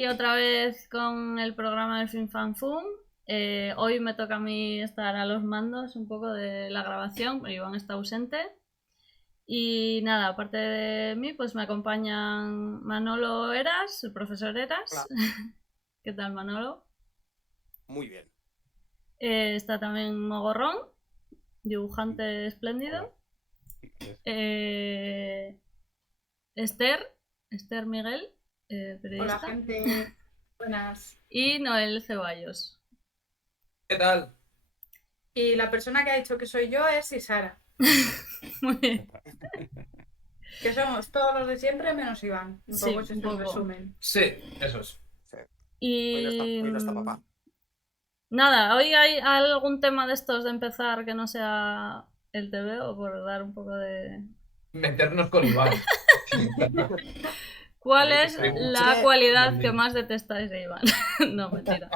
Y otra vez con el programa del Fin Fan Fum. Hoy me toca a mí estar a los mandos un poco de la grabación, pero Iván está ausente. Y nada, aparte de mí, pues me acompañan Manolo Eras, el profesor Eras. Hola, ¿Qué tal, Manolo? muy bien. Está también Mogorrón, dibujante Hola. espléndido. Yes. Eh, Esther, Esther Miguel, Hola, periodista. gente. Buenas. Y Noel Ceballos. ¿Qué tal? Y la persona que ha dicho que soy yo es Isara, Muy bien. que somos todos los de siempre menos Iván. Un Sí, poco ese un es el poco. resumen. Sí, eso es. Sí. Y Hoy no está papá. nada, hoy hay algún tema de estos de empezar que no sea el TV o por dar un poco de... Meternos con Iván. ¿Cuál Ahí es está. la Sí. cualidad que más detestáis de Iván? No, mentira.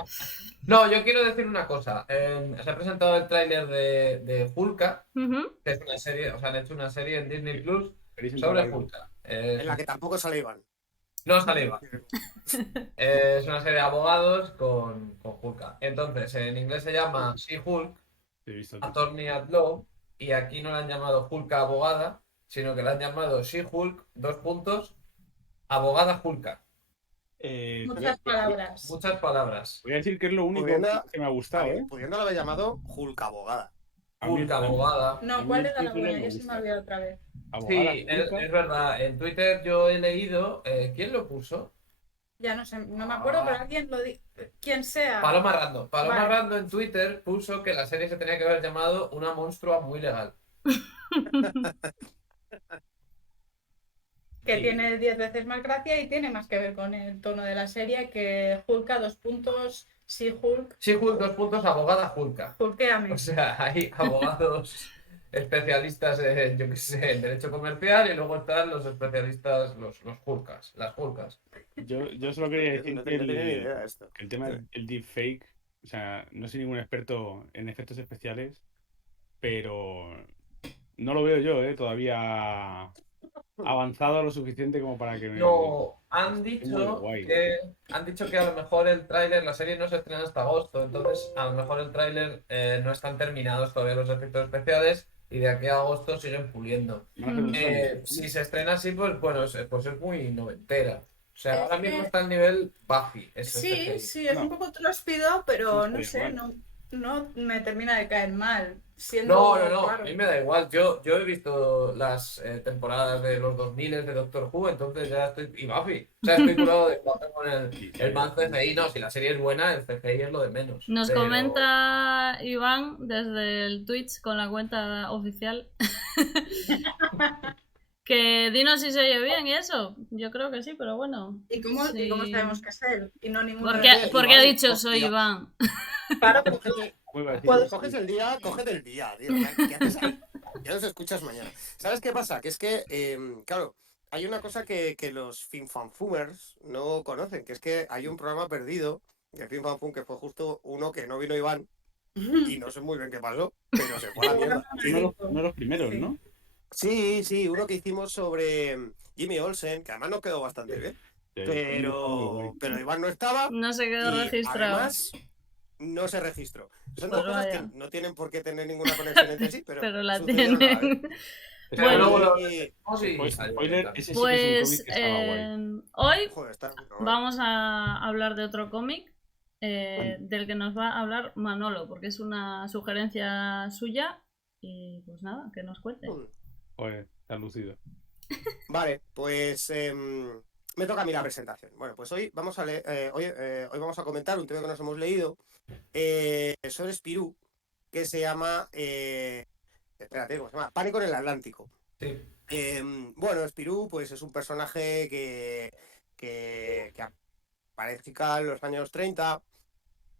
No, yo quiero decir una cosa. Se ha presentado el tráiler de Hulka, Ujú. que es una serie, o sea, han hecho una serie en Disney Plus ¿Queréis entrar sobre algo? Hulka. En la que tampoco sale Iván. No sale Iván. Es una serie de abogados con Hulka. Entonces, en inglés se llama She-Hulk, He visto. Attorney at Law, y aquí no la han llamado Hulka abogada, sino que la han llamado She-Hulk, dos puntos, abogada Hulka. Muchas palabras. Muchas palabras. Voy a decir que es lo único Pudiendo, que me ha gustado, ¿eh? pudiendo haber llamado Hulk abogada. A mí Hulka abogada. a No, mí ¿cuál el era la título buena? me Ya se me gusta. ha olvidado otra vez. Abogada Sí, Hulka. es verdad. En Twitter yo he leído. ¿Quién lo puso? Ya no sé, no me acuerdo, pero alguien lo dijo. Quien sea. Paloma Rando. Paloma Vale. Rando en Twitter puso que la serie se tenía que haber llamado Una monstrua muy legal. Que Sí. tiene 10 veces más gracia y tiene más que ver con el tono de la serie que Hulka, dos puntos, sí Hulk, Sí, Hulk, dos puntos, abogada Hulka. Hulkeame. O sea, hay abogados especialistas en, yo qué sé, en derecho comercial y luego están los especialistas, los Hulkas, las Hulkas. Yo solo quería decir No que tenía ni idea de esto. el tema del deepfake, o sea, no soy ningún experto en efectos especiales, pero no lo veo yo, todavía avanzado lo suficiente como para que No, han esté muy dicho guay. que a lo mejor el tráiler, la serie no se estrena hasta agosto, entonces a lo mejor el tráiler no están terminados todavía los efectos especiales y de aquí a agosto siguen puliendo. Van a hacer un show. Si se estrena así, pues bueno, pues es muy noventera. O sea, ahora mismo que- está al nivel Buffy, ese Sí, CGI. sí, es No, un poco tróspido, pero no no estaría sé, mal. no me termina de caer mal. No, Siendo a claro. mí me da igual. Yo he visto las temporadas de los 2000 de Doctor Who, entonces ya estoy. Y Buffy. O sea, estoy curado de Buffy con Sí, el sí. mal CGI. No, si la serie es buena, el CGI es lo de menos. Nos Pero. comenta Iván desde el Twitch con la cuenta oficial que dinos si se oye bien y eso. Yo creo que sí, pero bueno. ¿Y cómo sabemos que es él? Y no ninguno de los Porque ha Iván, dicho soy Iván. Claro, Cógete, Iba a decir Puedo- coges el día, cógete el día, tío. ¿Qué haces ahí? Ya nos escuchas mañana. ¿Sabes qué pasa? Que es que, claro, hay una cosa que los finfanfumers no conocen, que es que hay un programa perdido de finfanfum que fue justo uno que no vino Iván y no sé muy bien qué pasó, pero se fue a la mierda. uno de los primeros, Sí. ¿no? Sí, uno que hicimos sobre Jimmy Olsen, que además nos quedó bastante bien. Pero Iván no estaba No se quedó y registrado. además no se registró. Son Pues dos cosas vaya. que no tienen por qué tener ninguna conexión entre sí, pero la sucedieron a la vez. tienen. Pero Bueno, luego lo Y, Spoiler, ese sí que es un pues cómic que estaba guay. hoy joder, está muy guay. vamos a hablar de otro cómic del que nos va a hablar Manolo, porque es una sugerencia suya y pues nada, que nos cuente. Joder, está lucido. Vale, pues me toca a mí la presentación. Bueno, pues hoy vamos a hoy vamos a comentar un tema que nos hemos leído sobre Spirou, que se llama espérate, ¿cómo se llama? Pánico en el Atlántico. Sí. Bueno, Spirou pues es un personaje que aparece en los años 30,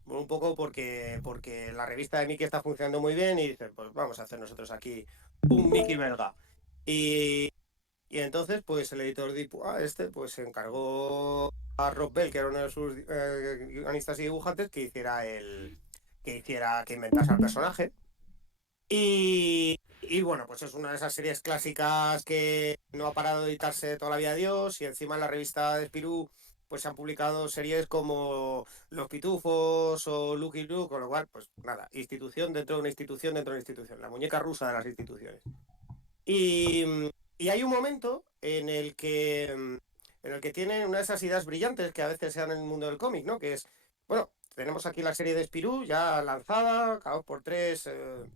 un poco porque la revista de Mickey está funcionando muy bien y dicen, pues vamos a hacer nosotros aquí un Mickey belga. Y entonces, pues el editor de pues se encargó a Rob Bell, que era uno de sus guionistas y dibujantes, que inventase al personaje. Y bueno, pues es una de esas series clásicas que no ha parado de editarse toda la vida de Dios, y encima en la revista de Spirou pues se han publicado series como Los Pitufos o Lucky Luke, con lo cual, pues nada, institución dentro de una institución dentro de una institución, la muñeca rusa de las instituciones. Y, y hay un momento en el que tienen una de esas ideas brillantes que a veces se dan en el mundo del cómic, ¿no? Que es, bueno, tenemos aquí la serie de Spirou ya lanzada, cada 2x3,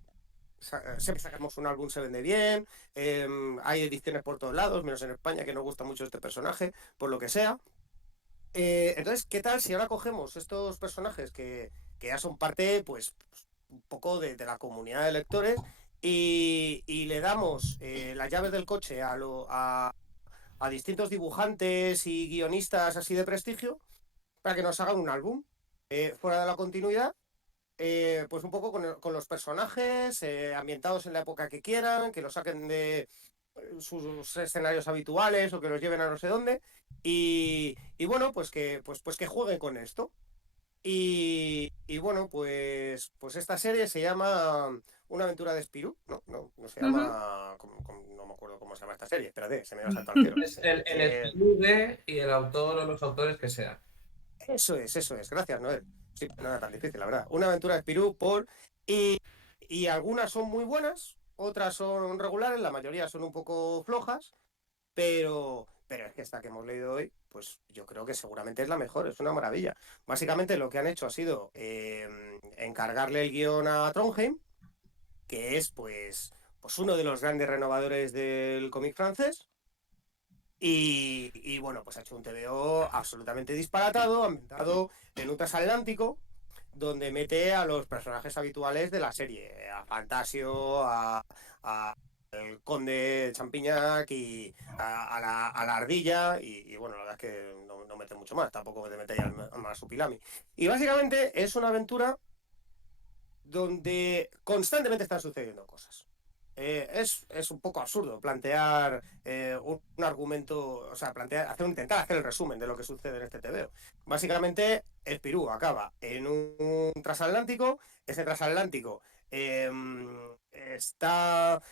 siempre sacamos un álbum, se vende bien, hay ediciones por todos lados, menos en España, que nos gusta mucho este personaje, por lo que sea. Entonces, ¿qué tal si ahora cogemos estos personajes que ya son parte, pues, un poco de la comunidad de lectores y le damos las llaves del coche a distintos dibujantes y guionistas así de prestigio para que nos hagan un álbum fuera de la continuidad? Pues un poco con los personajes ambientados en la época que quieran, que los saquen de sus escenarios habituales o que los lleven a no sé dónde y bueno, pues que jueguen con esto. Y bueno, pues esta serie se llama Una aventura de Spirou, no se llama, no me acuerdo cómo se llama esta serie, espérate, se me va a saltar al cielo. Es el Spirou de y el autor o los autores que sean. Eso es, gracias, Noel. Sí, no era tan difícil, la verdad. Una aventura de Spirou y algunas son muy buenas, otras son regulares, la mayoría son un poco flojas, pero es que esta que hemos leído hoy, pues yo creo que seguramente es la mejor, es una maravilla. Básicamente lo que han hecho ha sido encargarle el guión a Trondheim, que es pues uno de los grandes renovadores del cómic francés. Y bueno, pues ha hecho un TVO absolutamente disparatado, ambientado en un transatlántico, donde mete a los personajes habituales de la serie, a Fantasio, a el conde Champiñac y a la ardilla, y bueno, la verdad es que no mete mucho más, tampoco mete ya al Marsupilami. Y básicamente es una aventura donde constantemente están sucediendo cosas. Es un poco absurdo plantear un argumento, o sea, intentar hacer el resumen de lo que sucede en este TVO. Básicamente, Spirou acaba en un transatlántico, ese transatlántico está,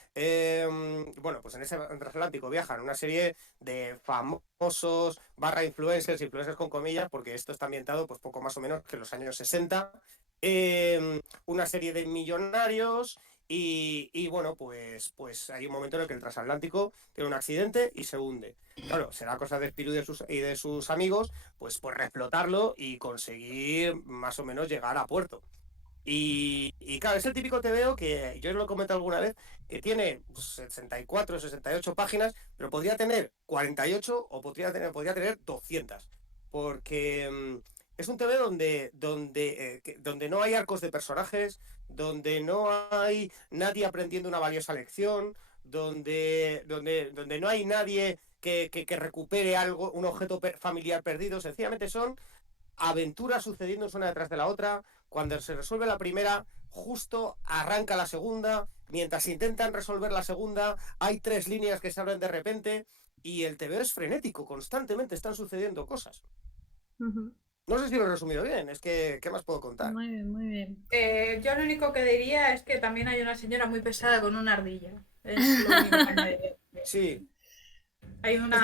bueno, pues en ese transatlántico viajan una serie de famosos / influencers con comillas, porque esto está ambientado pues poco más o menos que en los años 60, una serie de millonarios. Y bueno, pues hay un momento en el que el transatlántico tiene un accidente y se hunde. Claro, será cosa de Spirou y de sus amigos, pues reflotarlo y conseguir más o menos llegar a puerto. Y claro, es el típico TVO que yo lo he comentado alguna vez, que tiene 64, 68 páginas, pero podría tener 48 o podría tener 200. Porque es un TV donde no hay arcos de personajes, donde no hay nadie aprendiendo una valiosa lección, donde no hay nadie que recupere algo, un objeto familiar perdido. Sencillamente son aventuras sucediéndose una detrás de la otra. Cuando se resuelve la primera, justo arranca la segunda. Mientras intentan resolver la segunda, hay 3 líneas que se abren de repente y el TV es frenético, constantemente están sucediendo cosas. No sé si lo he resumido bien, es que, ¿qué más puedo contar? Muy bien, muy bien. Yo lo único que diría es que también hay una señora muy pesada con una ardilla. Es lo único que añadiré. Sí. Hay una... Es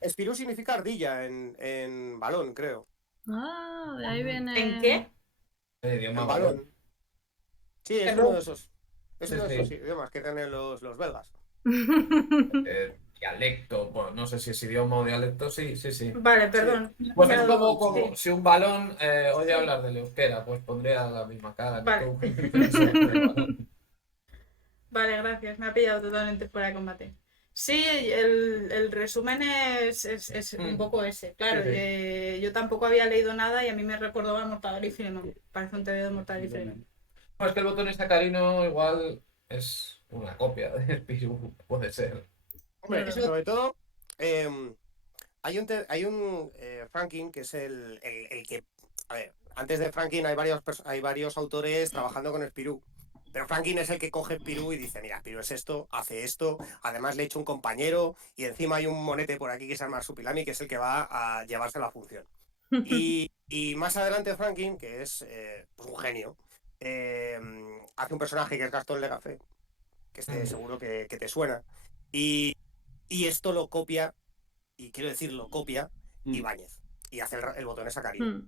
que Spirou significa ardilla en balón, creo. Ah, de ahí viene. ¿En qué? El idioma En balón. balón. Sí, es uno de esos. Es uno de esos idiomas que tienen los belgas. Dialecto, pues no sé si es idioma o dialecto, sí. Vale, perdón. Pues Me es ha dado- como sí. si un balón oye Sí. hablar del euskera, pues pondría la misma cara que Vale. tú. Pero sí, de balón. Vale, gracias. Me ha pillado totalmente fuera de combate. Sí, el resumen es un poco ese. Claro, Sí. yo tampoco había leído nada y a mí me recordaba a Mortadelo y Filemón. Parece un TV de Mortadelo y Filemón. No, es que el botón sacarino igual es una copia de Spirou, puede ser. Hombre, Claro. sobre todo, hay un Franklin que es el que. A ver, antes de Franklin hay varios autores trabajando con Spirou. Pero Franklin es el que coge Spirou y dice: mira, Spirou es esto, hace esto. Además, le he hecho un compañero y encima hay un monete por aquí que se llama Marsupilami, que es el que va a llevarse la función. Y más adelante, Franklin, que es pues un genio, hace un personaje que es Gastón Legafé, que seguro que te suena. Y esto lo copia, y quiero decir, lo copia Ibáñez. y hace el botón de sacarina.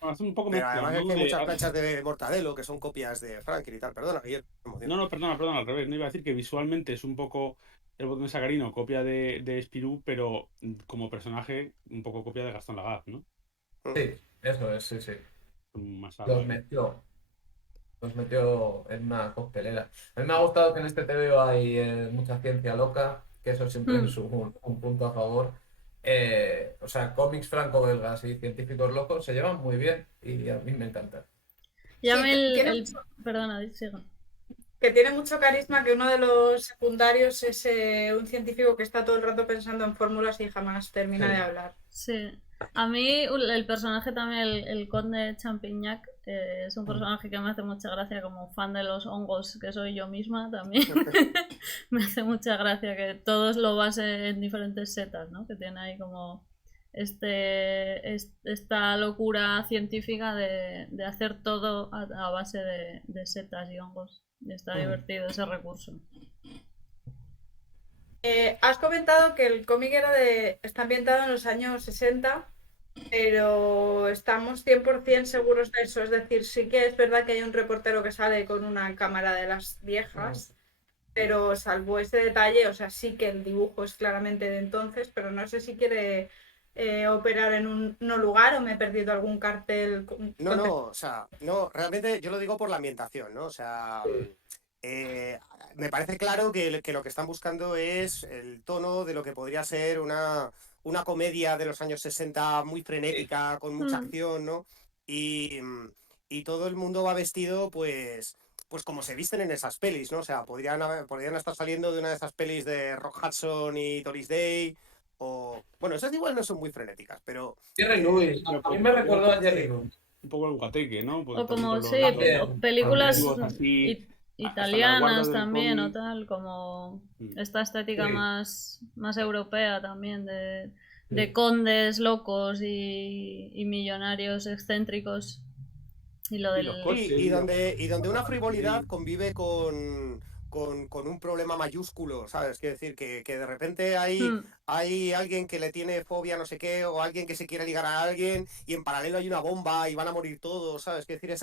Hace un poco Pero mezcla, además es ¿no? que hay muchas planchas de Mortadelo que son copias de Franklin y tal. Perdona, ayer me emocioné. No, perdona, al revés. No iba a decir que visualmente es un poco el botón de Sacarino, copia de Spirou, pero como personaje, un poco copia de Gastón Lagarde, ¿no? Sí, eso es, sí. Más Los algo. metió. Los metió en una coctelera. A mí me ha gustado que en este TVO hay mucha ciencia loca, que eso siempre es un punto a favor. O sea, cómics franco-belgas y científicos locos se llevan muy bien y a mí me encanta. Y a Sí, mí tiene Perdona, sigo. que tiene mucho carisma, que uno de los secundarios es un científico que está todo el rato pensando en fórmulas y jamás termina Sí. de hablar. Sí. A mí el personaje también, el conde Champignac, es un personaje que me hace mucha gracia como fan de los hongos que soy yo misma también. Me hace mucha gracia que todos lo basen en diferentes setas, ¿no? Que tiene ahí como esta locura científica de hacer todo a base de setas y hongos. Y está divertido ese recurso. Has comentado que el cómic está ambientado en los años 60, pero estamos 100% seguros de eso. Es decir, sí que es verdad que hay un reportero que sale con una cámara de las viejas, pero salvo ese detalle, o sea, sí que el dibujo es claramente de entonces, pero no sé si quiere operar en un no lugar o me he perdido algún cartel. No, o sea, no, realmente yo lo digo por la ambientación, ¿no? O sea, me parece claro que lo que están buscando es el tono de lo que podría ser una comedia de los años 60 muy frenética, con mucha acción, ¿no? Y todo el mundo va vestido, pues como se visten en esas pelis, ¿no? O sea, podrían estar saliendo de una de esas pelis de Rock Hudson y Doris Day, o... Bueno, esas igual no son muy frenéticas, pero... Jerry Lewis, a mí me recordó a Jerry Lewis. Un poco el guateque, ¿no? Pues O también como, con sí, los películas motivos así, hasta las italianas guardas del también o cómic. tal, como esta estética Sí. más europea también, de condes locos y millonarios excéntricos. Y lo Y los del... coches. Y donde una los frivolidad coches. convive con un problema mayúsculo, ¿sabes? Quiero decir, que de repente hay alguien que le tiene fobia a no sé qué, o alguien que se quiere ligar a alguien, y en paralelo hay una bomba y van a morir todos, ¿sabes? Quiero decir,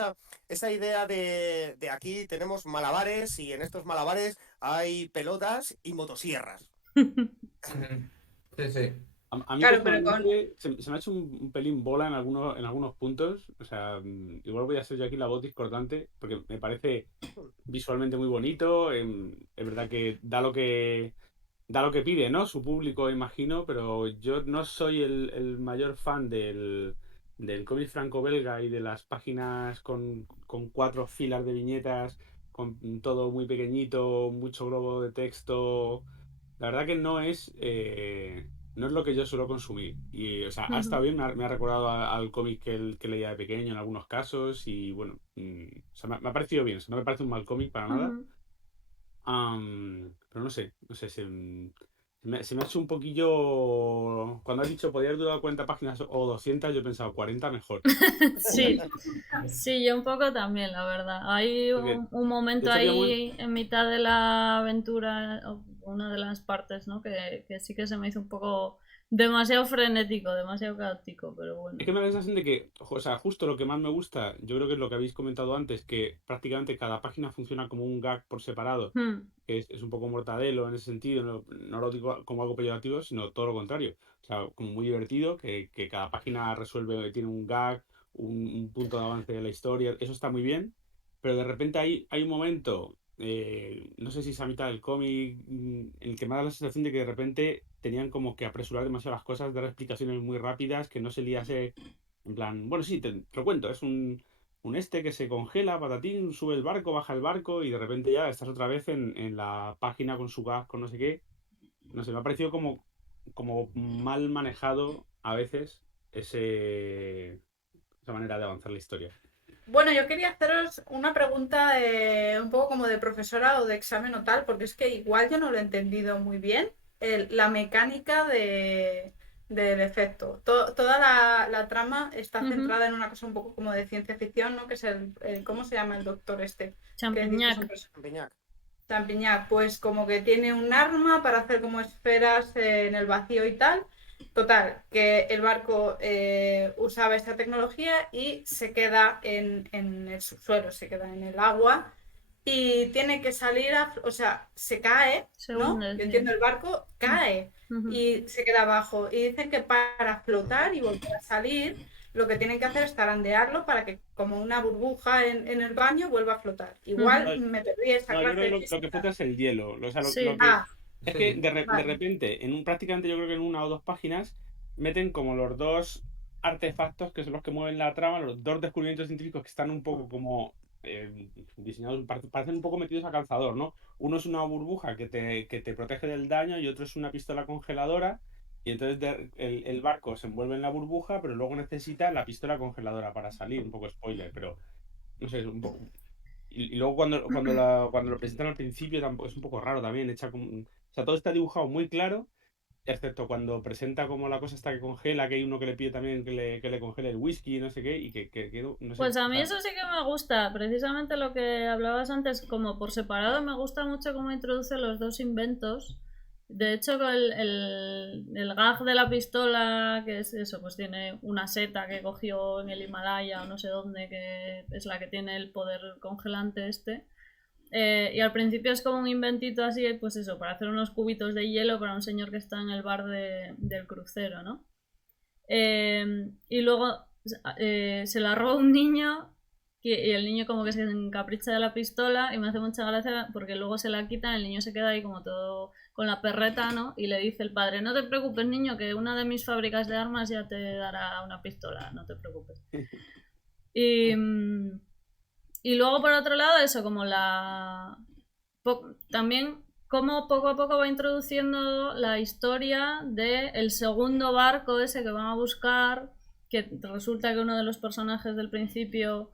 esa idea de aquí tenemos malabares, y en estos malabares hay pelotas y motosierras. Sí, sí. A mí Claro, pero personalmente se me ha hecho un pelín bola en algunos puntos. O sea, igual voy a ser yo aquí la voz discordante, porque me parece visualmente muy bonito. Es verdad que da lo que pide, ¿no? Su público, imagino, pero yo no soy el mayor fan del cómic franco-belga y de las páginas con 4 filas de viñetas, con todo muy pequeñito, mucho globo de texto. La verdad que no es lo que yo suelo consumir. Y, o sea, ha estado bien, me ha recordado al cómic que leía de pequeño en algunos casos y bueno, o sea, me ha parecido bien, o sea, no me parece un mal cómic para nada. Pero no sé, se me ha hecho un poquillo... Cuando has dicho podría haber durado 40 páginas o 200, yo he pensado 40 mejor. Sí, sí, yo un poco también, la verdad. Hay Porque, un de momento hecho, había ahí en mitad de la aventura, o una de las partes, ¿no? Que sí que se me hizo un poco demasiado frenético, demasiado caótico, pero bueno. Es que me da la sensación de que, o sea, justo lo que más me gusta, yo creo que es lo que habéis comentado antes, que prácticamente cada página funciona como un gag por separado. Es un poco mortadelo en ese sentido, no lo digo como algo peyorativo, sino todo lo contrario. O sea, como muy divertido, que cada página resuelve, tiene un gag, un punto de avance de la historia, eso está muy bien, pero de repente hay un momento, no sé si es a mitad del cómic, en el que me da la sensación de que de repente tenían como que apresurar demasiado las cosas, dar explicaciones muy rápidas, que no se liase, en plan, bueno, sí, te lo cuento, es un que se congela, patatín, sube el barco, baja el barco y de repente ya estás otra vez en la página con su gas, con no sé qué. No sé, me ha parecido como mal manejado a veces esa manera de avanzar la historia. bueno, yo quería haceros una pregunta un poco como de profesora o de examen o tal, porque es que igual yo no lo he entendido muy bien. La mecánica del efecto. Toda la trama está centrada en una cosa un poco como de ciencia ficción, ¿no? Que es ¿cómo se llama el doctor este? Que dices que es un Champignac. Champignac. Champiñac, pues como que tiene un arma para hacer como esferas en el vacío y tal. Total, que el barco usaba esta tecnología y se queda en el subsuelo, se queda en el agua y tiene que salir, o sea, se cae, Se ¿no? hunde, Yo sí. entiendo, el barco cae Ujú. y se queda abajo. Y dicen que para flotar y volver a salir, lo que tienen que hacer es zarandearlo para que, como una burbuja en el baño, vuelva a flotar. Igual No, me perdí esa no, yo clase creo que de lo que física. flota es el hielo. O sea, Sí. que Ah, es que Sí. de vale. repente, prácticamente yo creo que en una o dos páginas, meten como los dos artefactos que son los que mueven la trama, los dos descubrimientos científicos que están un poco como diseñados, parecen un poco metidos a calzador, ¿no? Uno es una burbuja que te protege del daño y otro es una pistola congeladora. Y entonces el barco se envuelve en la burbuja, pero luego necesita la pistola congeladora para salir. Un poco spoiler, pero no sé, es un poco. Y luego cuando lo presentan al principio tampoco es un poco raro también, o sea, todo está dibujado muy claro, excepto cuando presenta como la cosa está que congela, que hay uno que le pide también que le congele el whisky y no sé qué, y que no sé, Pues a o mí sea, eso sí que me gusta, precisamente lo que hablabas antes, como por separado me gusta mucho cómo introduce los dos inventos. De hecho, con el gag de la pistola, que es eso, pues tiene una seta que cogió en el Himalaya o no sé dónde, que es la que tiene el poder congelante este. Y al principio es como un inventito así, pues eso, para hacer unos cubitos de hielo para un señor que está en el bar del crucero, ¿no? Y luego se la roba un niño y el niño como que se encapricha de la pistola y me hace mucha gracia porque luego se la quitan, el niño se queda ahí como todo con la perreta, ¿no? Y le dice el padre, no te preocupes niño, que una de mis fábricas de armas ya te dará una pistola, no te preocupes. Y, y luego por otro lado eso, como también como poco a poco va introduciendo la historia del segundo barco ese que van a buscar, que resulta que uno de los personajes del principio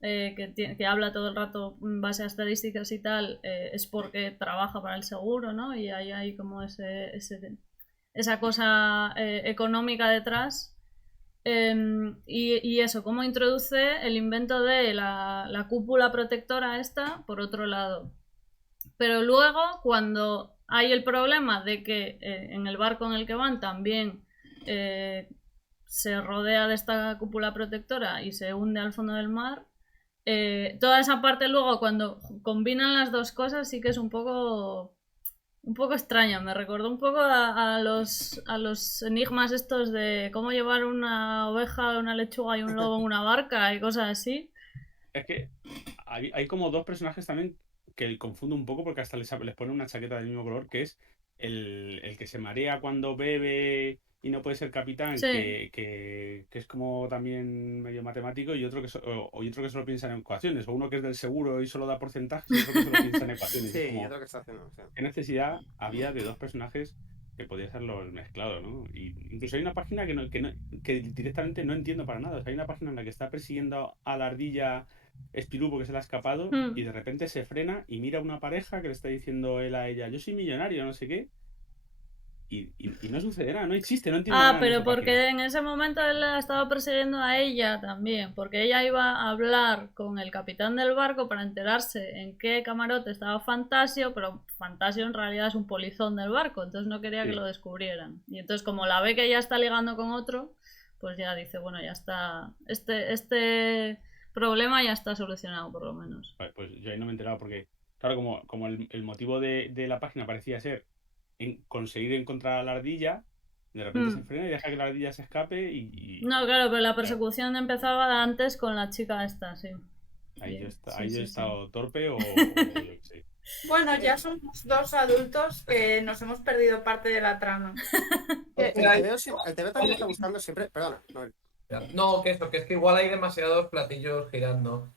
que habla todo el rato en base a estadísticas y tal, es porque trabaja para el seguro, ¿no? Y ahí hay como esa cosa económica detrás. Y eso, cómo introduce el invento de la cúpula protectora esta por otro lado. Pero luego, cuando hay el problema de que en el barco en el que van también se rodea de esta cúpula protectora y se hunde al fondo del mar, toda esa parte luego, cuando combinan las dos cosas, sí que es un poco extraña. Me recordó un poco a los enigmas estos de cómo llevar una oveja, una lechuga y un lobo en una barca y cosas así. es que hay como dos personajes también que confundo un poco porque hasta les pone una chaqueta del mismo color, que es el que se marea cuando bebe y no puede ser capitán, Sí. que es como también medio matemático, y otro y otro que solo piensa en ecuaciones, o uno que es del seguro y solo da porcentajes, y otro que solo piensa en ecuaciones. Sí, Es como, yo creo que está haciendo. Sí. ¿qué necesidad había de dos personajes que podía serlos mezclados, ¿no? Y incluso hay una página que directamente no entiendo para nada. O sea, hay una página en la que está persiguiendo a la ardilla Spirou porque se le ha escapado y de repente se frena y mira a una pareja que le está diciendo él a ella, yo soy millonario, no sé qué. Y no sucede nada, no existe, no entiendo nada en Pero esa página. porque en ese momento él la estaba persiguiendo a ella también, porque ella iba a hablar con el capitán del barco para enterarse en qué camarote estaba Fantasio, pero Fantasio en realidad es un polizón del barco, entonces no quería que Sí. lo descubrieran. Y entonces como la ve que ella está ligando con otro, pues ya dice, bueno, ya está, este problema ya está solucionado por lo menos. Vale, pues yo ahí no me he enterado porque, claro, como el motivo de la página parecía ser conseguir encontrar a la ardilla, de repente se frena y deja que la ardilla se escape No, claro, pero la claro, persecución empezaba antes con la chica esta, sí. ahí Bien, yo sí, he sí. estado torpe o yo qué sé. Bueno, ya somos dos adultos que nos hemos perdido parte de la trama. El TV también está buscando siempre. Perdona, Noel. No, que es que igual hay demasiados platillos girando,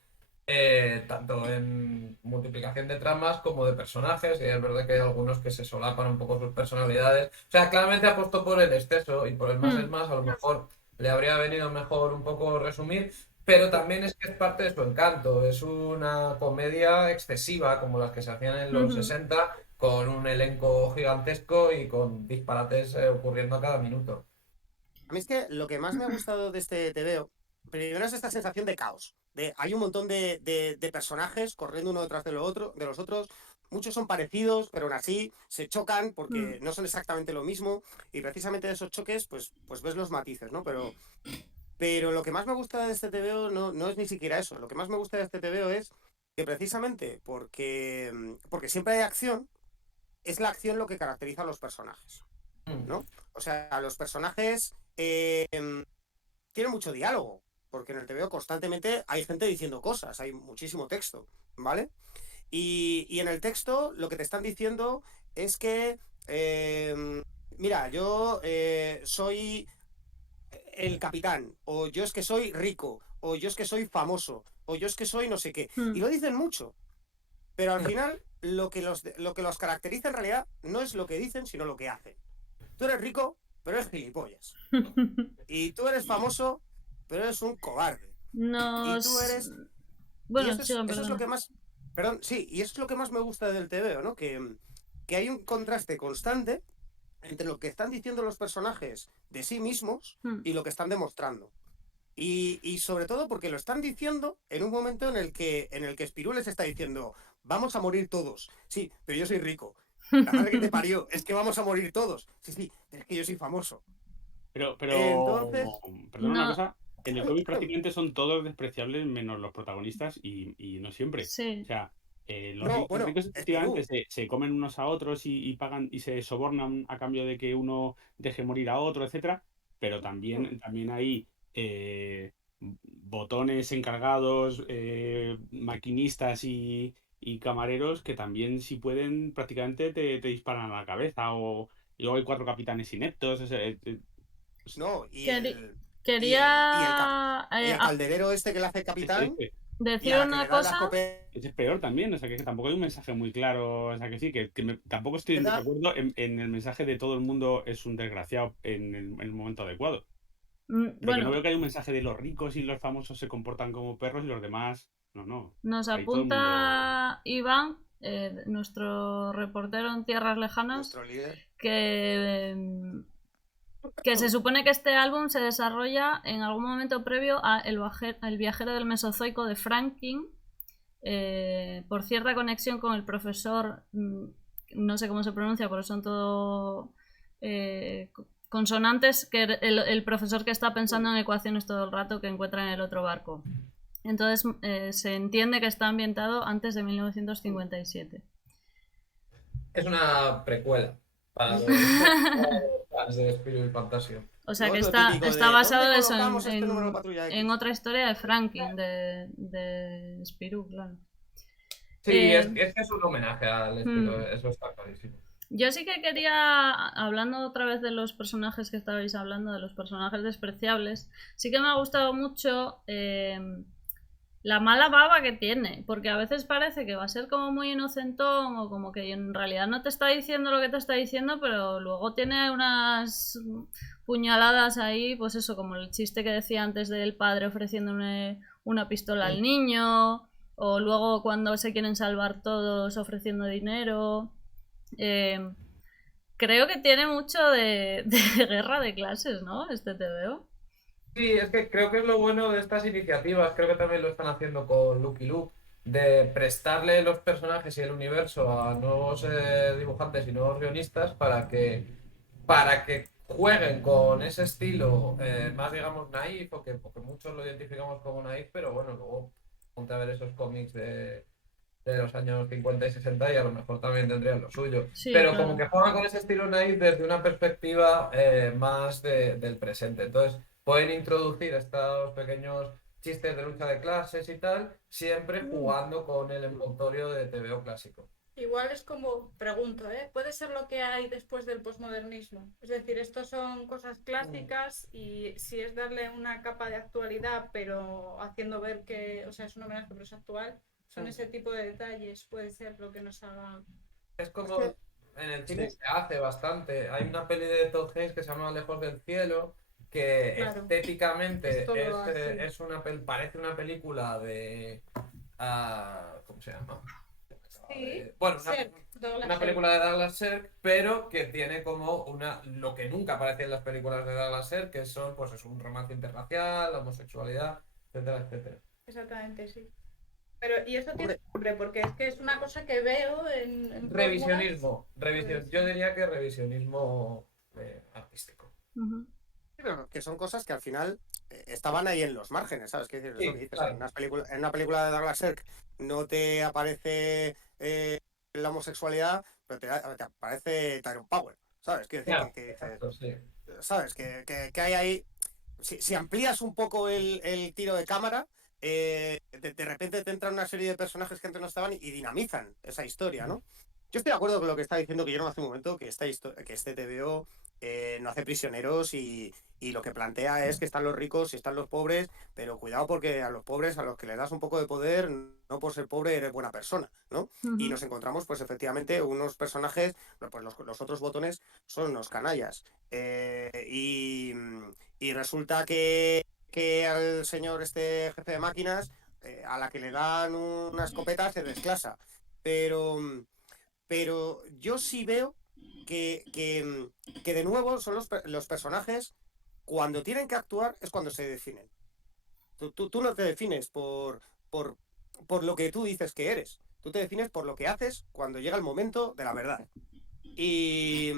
tanto en multiplicación de tramas como de personajes, y es verdad que hay algunos que se solapan un poco sus personalidades. O sea, claramente apostó por el exceso y por el más es más, a lo mejor le habría venido mejor un poco resumir, pero también es que es parte de su encanto, es una comedia excesiva como las que se hacían en los 60, con un elenco gigantesco y con disparates ocurriendo a cada minuto. A mí es que lo que más me ha gustado de este TVO, primero es esta sensación de caos. Hay un montón de personajes corriendo uno detrás de los otros. muchos son parecidos, pero aún así se chocan porque no son exactamente lo mismo, y precisamente de esos choques pues ves los matices, ¿no? Pero lo que más me gusta de este TVO no es ni siquiera eso. Lo que más me gusta de este TVO es que precisamente porque siempre hay acción, es la acción lo que caracteriza a los personajes, ¿no? O sea, los personajes tienen mucho diálogo, porque en el TVO constantemente hay gente diciendo cosas, hay muchísimo texto, ¿vale? Y en el texto lo que te están diciendo es que, mira, yo soy el capitán, o yo es que soy rico, o yo es que soy famoso, o yo es que soy no sé qué. Y lo dicen mucho, pero al final lo que los caracteriza en realidad no es lo que dicen, sino lo que hacen. Tú eres rico, pero eres gilipollas. Y tú eres famoso, pero eres un cobarde. Y tú eres... Bueno, y eso es lo que más... Perdón, sí, y eso es lo que más me gusta del TVO, ¿no? Que hay un contraste constante entre lo que están diciendo los personajes de sí mismos y lo que están demostrando. Y sobre todo porque lo están diciendo en un momento en el que Spirou les está diciendo, vamos a morir todos. Sí, pero yo soy rico. La madre que te parió, es que vamos a morir todos. Sí, pero es que yo soy famoso. Pero, Entonces, perdona una cosa, en el cómic prácticamente son todos despreciables menos los protagonistas y no siempre. Sí. O sea, los no, bueno, ricos Spirou, efectivamente se comen unos a otros y pagan y se sobornan a cambio de que uno deje morir a otro, etcétera. Pero también hay botones encargados, maquinistas y camareros que también, si pueden, prácticamente te disparan a la cabeza. Y luego hay 4 capitanes ineptos. no, Quería el calderero este que le hace el capitán, y decir a la que una le da la cosa. escopeta, Ese es peor también, o sea, que tampoco hay un mensaje muy claro, o sea, que sí, tampoco estoy de acuerdo en el mensaje de todo el mundo es un desgraciado en el momento adecuado. Lo que no Bueno, veo que hay un mensaje de los ricos y los famosos se comportan como perros y los demás, no. nos Ahí todo el mundo... apunta Iván, nuestro reportero en tierras lejanas, nuestro líder. que se supone que este álbum se desarrolla en algún momento previo a El viajero del Mesozoico de Franklin, por cierta conexión con el profesor, no sé cómo se pronuncia, pero son todo consonantes, que el profesor que está pensando en ecuaciones todo el rato que encuentra en el otro barco. Entonces se entiende que está ambientado antes de 1957. Es una precuela para los fans de Spirou y Fantasio. O sea No que es lo está, típico está de, basado ¿dónde eso colocamos este número de patrulla X? en otra historia de Franklin, de Spirou, claro. Sí, es que es un homenaje al estilo, eso está clarísimo. Yo sí que quería, hablando otra vez de los personajes que estabais hablando, de los personajes despreciables, sí que me ha gustado mucho la mala baba que tiene, porque a veces parece que va a ser como muy inocentón o como que en realidad no te está diciendo lo que te está diciendo, pero luego tiene unas puñaladas ahí, pues eso, como el chiste que decía antes del padre ofreciéndole una pistola al niño, o luego cuando se quieren salvar todos ofreciendo dinero. Creo que tiene mucho de guerra de clases, ¿no? Este TVO. Sí, es que creo que es lo bueno de estas iniciativas, creo que también lo están haciendo con Lucky Luke, de prestarle los personajes y el universo a nuevos dibujantes y nuevos guionistas para que jueguen con ese estilo más, digamos, naif, porque muchos lo identificamos como naif, pero bueno, luego ponte a ver esos cómics de los años 50 y 60 y a lo mejor también tendrían lo suyo. Sí, pero claro. como que juegan con ese estilo naif desde una perspectiva más del presente. Entonces pueden introducir estos pequeños chistes de lucha de clases y tal, siempre jugando con el envoltorio de TVO clásico. Igual es como, pregunto, ¿puede ser lo que hay después del posmodernismo? Es decir, estos son cosas clásicas y si es darle una capa de actualidad, pero haciendo ver que, o sea, es un homenaje, pero es actual, son ese tipo de detalles, puede ser lo que nos haga... Es como en el cine se hace bastante. Hay una peli de Todd Haynes que se llama Lejos del cielo, que Claro. Estéticamente Esto lo hace. es parece una película de... ¿cómo se llama? Sí, Bueno, Douglas una película de Douglas Sirk, pero que tiene como lo que nunca aparece en las películas de Douglas Sirk, que son, pues es un romance interracial, la homosexualidad, etcétera, etcétera. Exactamente, sí. Pero, y eso tiene nombre, porque es que es una cosa que veo en Revisionismo. Yo diría que revisionismo artístico. Ujú. Pero que son cosas que al final estaban ahí en los márgenes, ¿sabes? ¿Qué decir? Es Sí, lo que dices, claro. en una película de Douglas Sirk no te aparece la homosexualidad, pero te aparece Tyrone Power, ¿sabes? Quiero decir Claro, que dices, exacto, sí. ¿sabes? Que hay ahí. Si amplías un poco el tiro de cámara, de repente te entran una serie de personajes que antes no estaban y dinamizan esa historia, ¿no? Yo estoy de acuerdo con lo que está diciendo Guillermo hace un momento, que este TVO no hace prisioneros y lo que plantea es que están los ricos y están los pobres, pero cuidado porque a los pobres, a los que les das un poco de poder, no por ser pobre eres buena persona, ¿no? Y nos encontramos, pues efectivamente, unos personajes, pues los otros botones son unos canallas. Y resulta que al señor este jefe de máquinas, a la que le dan una escopeta, se desclasa. Pero, pero yo sí veo que de nuevo son los personajes, cuando tienen que actuar, es cuando se definen. Tú no te defines por lo que tú dices que eres. Tú te defines por lo que haces cuando llega el momento de la verdad. Y,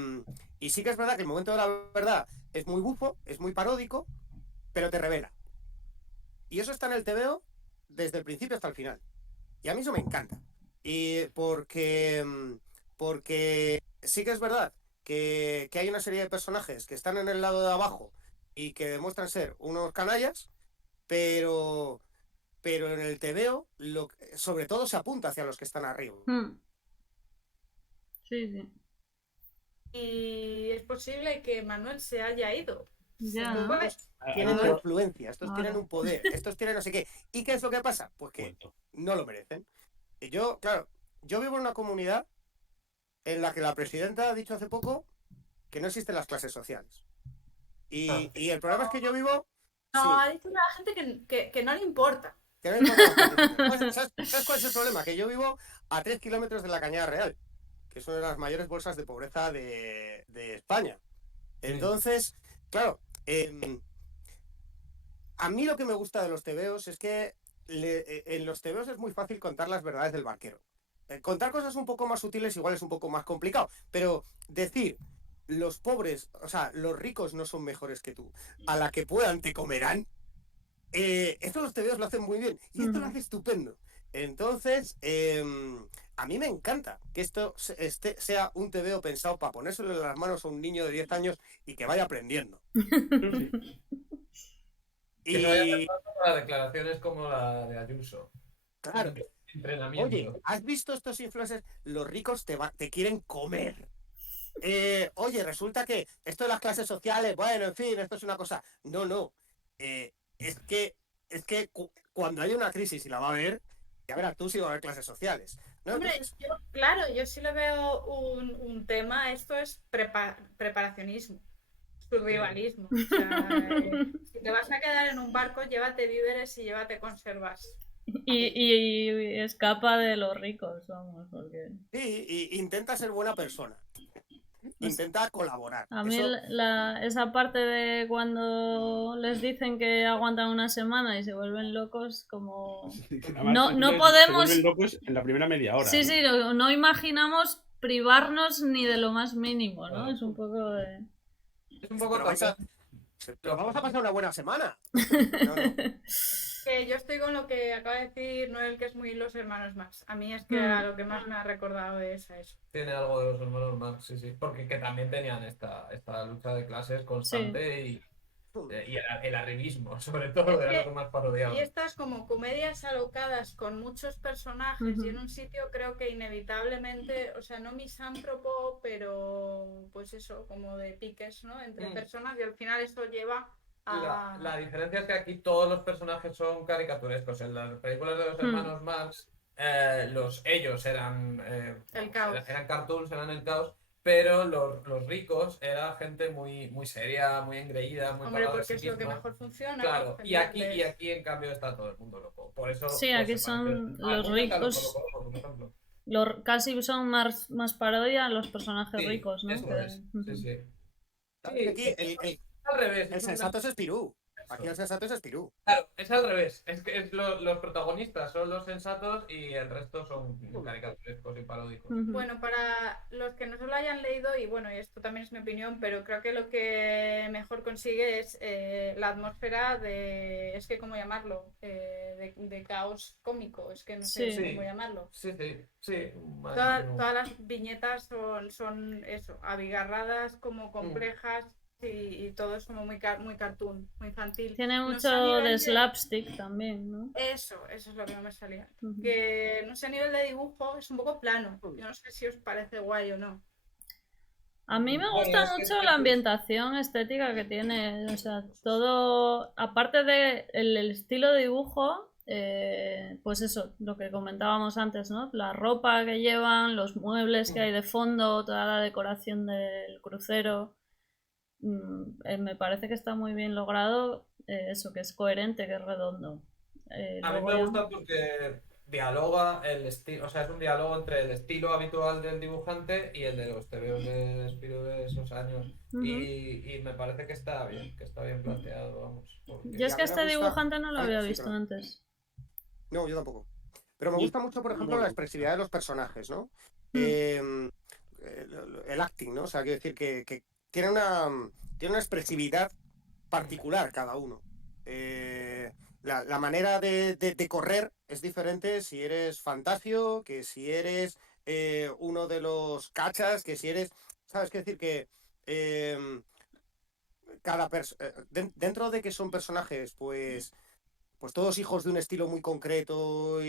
y sí que es verdad que el momento de la verdad es muy bufo, es muy paródico, pero te revela. Y eso está en el TVO desde el principio hasta el final. Y a mí eso me encanta. Y porque sí que es verdad que hay una serie de personajes que están en el lado de abajo y que demuestran ser unos canallas, pero, pero en el TVO sobre todo se apunta hacia los que están arriba. Sí, sí. Y es posible que Manuel se haya ido. Ya, ¿no? Pues, Tienen Ahora. influencia, estos tienen Ahora. un poder, estos tienen no sé qué. ¿Y qué es lo que pasa? Pues que Cuento. no lo merecen. Y yo, claro, yo vivo en una comunidad en la que la presidenta ha dicho hace poco que no existen las clases sociales. Y el problema es que yo vivo... no, Sí, ha dicho a la gente que no le importa. que no importa las clases sociales. Pues, ¿sabes cuál es el problema? Que yo vivo a 3 kilómetros de la Cañada Real, que es una de las mayores bolsas de pobreza de España. Entonces, claro, a mí lo que me gusta de los tebeos es que en los tebeos es muy fácil contar las verdades del barquero. Contar cosas un poco más sutiles igual es un poco más complicado, pero decir, los pobres, o sea, los ricos no son mejores que tú, a la que puedan te comerán, esto los tebeos lo hacen muy bien y esto lo hace estupendo. Entonces, a mí me encanta que esto sea un tebeo pensado para ponérselo en las manos a un niño de 10 años y que vaya aprendiendo. Que no vaya pensando para declaraciones como la de Ayuso. Claro. Entrenamiento. Oye, ¿has visto estos influencers? Los ricos te quieren comer. Oye, resulta que esto de las clases sociales, bueno, en fin, esto es una cosa. No. Es que cuando hay una crisis y la va a haber, ya verás tú si va a haber clases sociales. ¿No? Hombre, Entonces, yo sí le veo un tema, esto es preparacionismo, survivalismo. O sea, si te vas a quedar en un barco, llévate víveres y llévate conservas. Y escapa de los ricos, vamos, porque... sí, intenta ser buena persona. Intenta colaborar. A mí Eso, esa parte de cuando les dicen que aguantan una semana y se vuelven locos, como... Además, No se podemos... vuelven locos en la primera media hora. Sí, ¿no? sí, no imaginamos privarnos ni de lo más mínimo, ¿no? Es un poco de... Es un poco pero vamos a pasar una buena semana. No. Que yo estoy con lo que acaba de decir Noel, que es muy los hermanos Marx. A mí es que a lo que más me ha recordado es a eso. Tiene algo de los hermanos Marx, sí. Porque que también tenían esta lucha de clases constante y el arribismo, sobre todo, era lo que más parodiaba. Y estas como comedias alocadas con muchos personajes y en un sitio creo que inevitablemente, o sea, no misántropo, pero pues eso, como de piques, ¿no? Entre personas y al final eso lleva a... La diferencia es que aquí todos los personajes son caricaturescos. En las películas de los hermanos Marx, ellos eran el caos. Eran cartoons, eran el caos, pero los ricos era gente muy, muy seria, muy engreída, muy Hombre, pagada porque de es sí lo que misma. mejor funciona. Claro, ¿no? y aquí en cambio está todo el mundo loco. Por eso, Sí, pues, aquí son los ricos. por ejemplo. Casi son más parodia los personajes ricos, ¿no? Eso es. Sí. Aquí, Al revés. el sensato es Spirú. Aquí el sensato es Spirou. Claro, es al revés. Es que los protagonistas son los sensatos y el resto son caricaturescos y paródicos. Bueno, para los que no se lo hayan leído, y bueno, y esto también es mi opinión, pero creo que lo que mejor consigue es la atmósfera de, es que cómo llamarlo, de caos cómico, es que no sé Sí. cómo llamarlo. Sí. Todas las viñetas son eso, abigarradas, como complejas, y todo es como muy cartoon, muy infantil. Tiene No sé mucho a nivel de slapstick también, ¿no? Eso es lo que no me salía. Ujú. Que no sé, a nivel de dibujo es un poco plano. Yo no sé si os parece guay o no. A mí me Bueno, gusta es que mucho la ambientación estética que tiene, o sea, todo, aparte de el estilo de dibujo, pues eso, lo que comentábamos antes, ¿no? La ropa que llevan, los muebles que hay de fondo, toda la decoración del crucero, me parece que está muy bien logrado, eso, que es coherente, que es redondo. A mí Luego me ya- gusta porque dialoga el estilo, o sea, es un diálogo entre el estilo habitual del dibujante y el de los tebeos de Spirou de esos años. Ujú. Y me parece que está bien planteado, vamos. Porque... Yo es a que mí me este gusta- dibujante no lo había sí, visto perdón. antes. No, yo tampoco. Pero me Yo- gusta mucho, por ejemplo, bueno, la expresividad de los personajes, ¿no? Mm. El acting, ¿no? O sea, quiero decir que tiene una expresividad particular cada uno. La manera de correr es diferente si eres Fantasio, que si eres uno de los cachas, que si eres... ¿Sabes? Quiero decir que eh, dentro de que son personajes, pues todos hijos de un estilo muy concreto,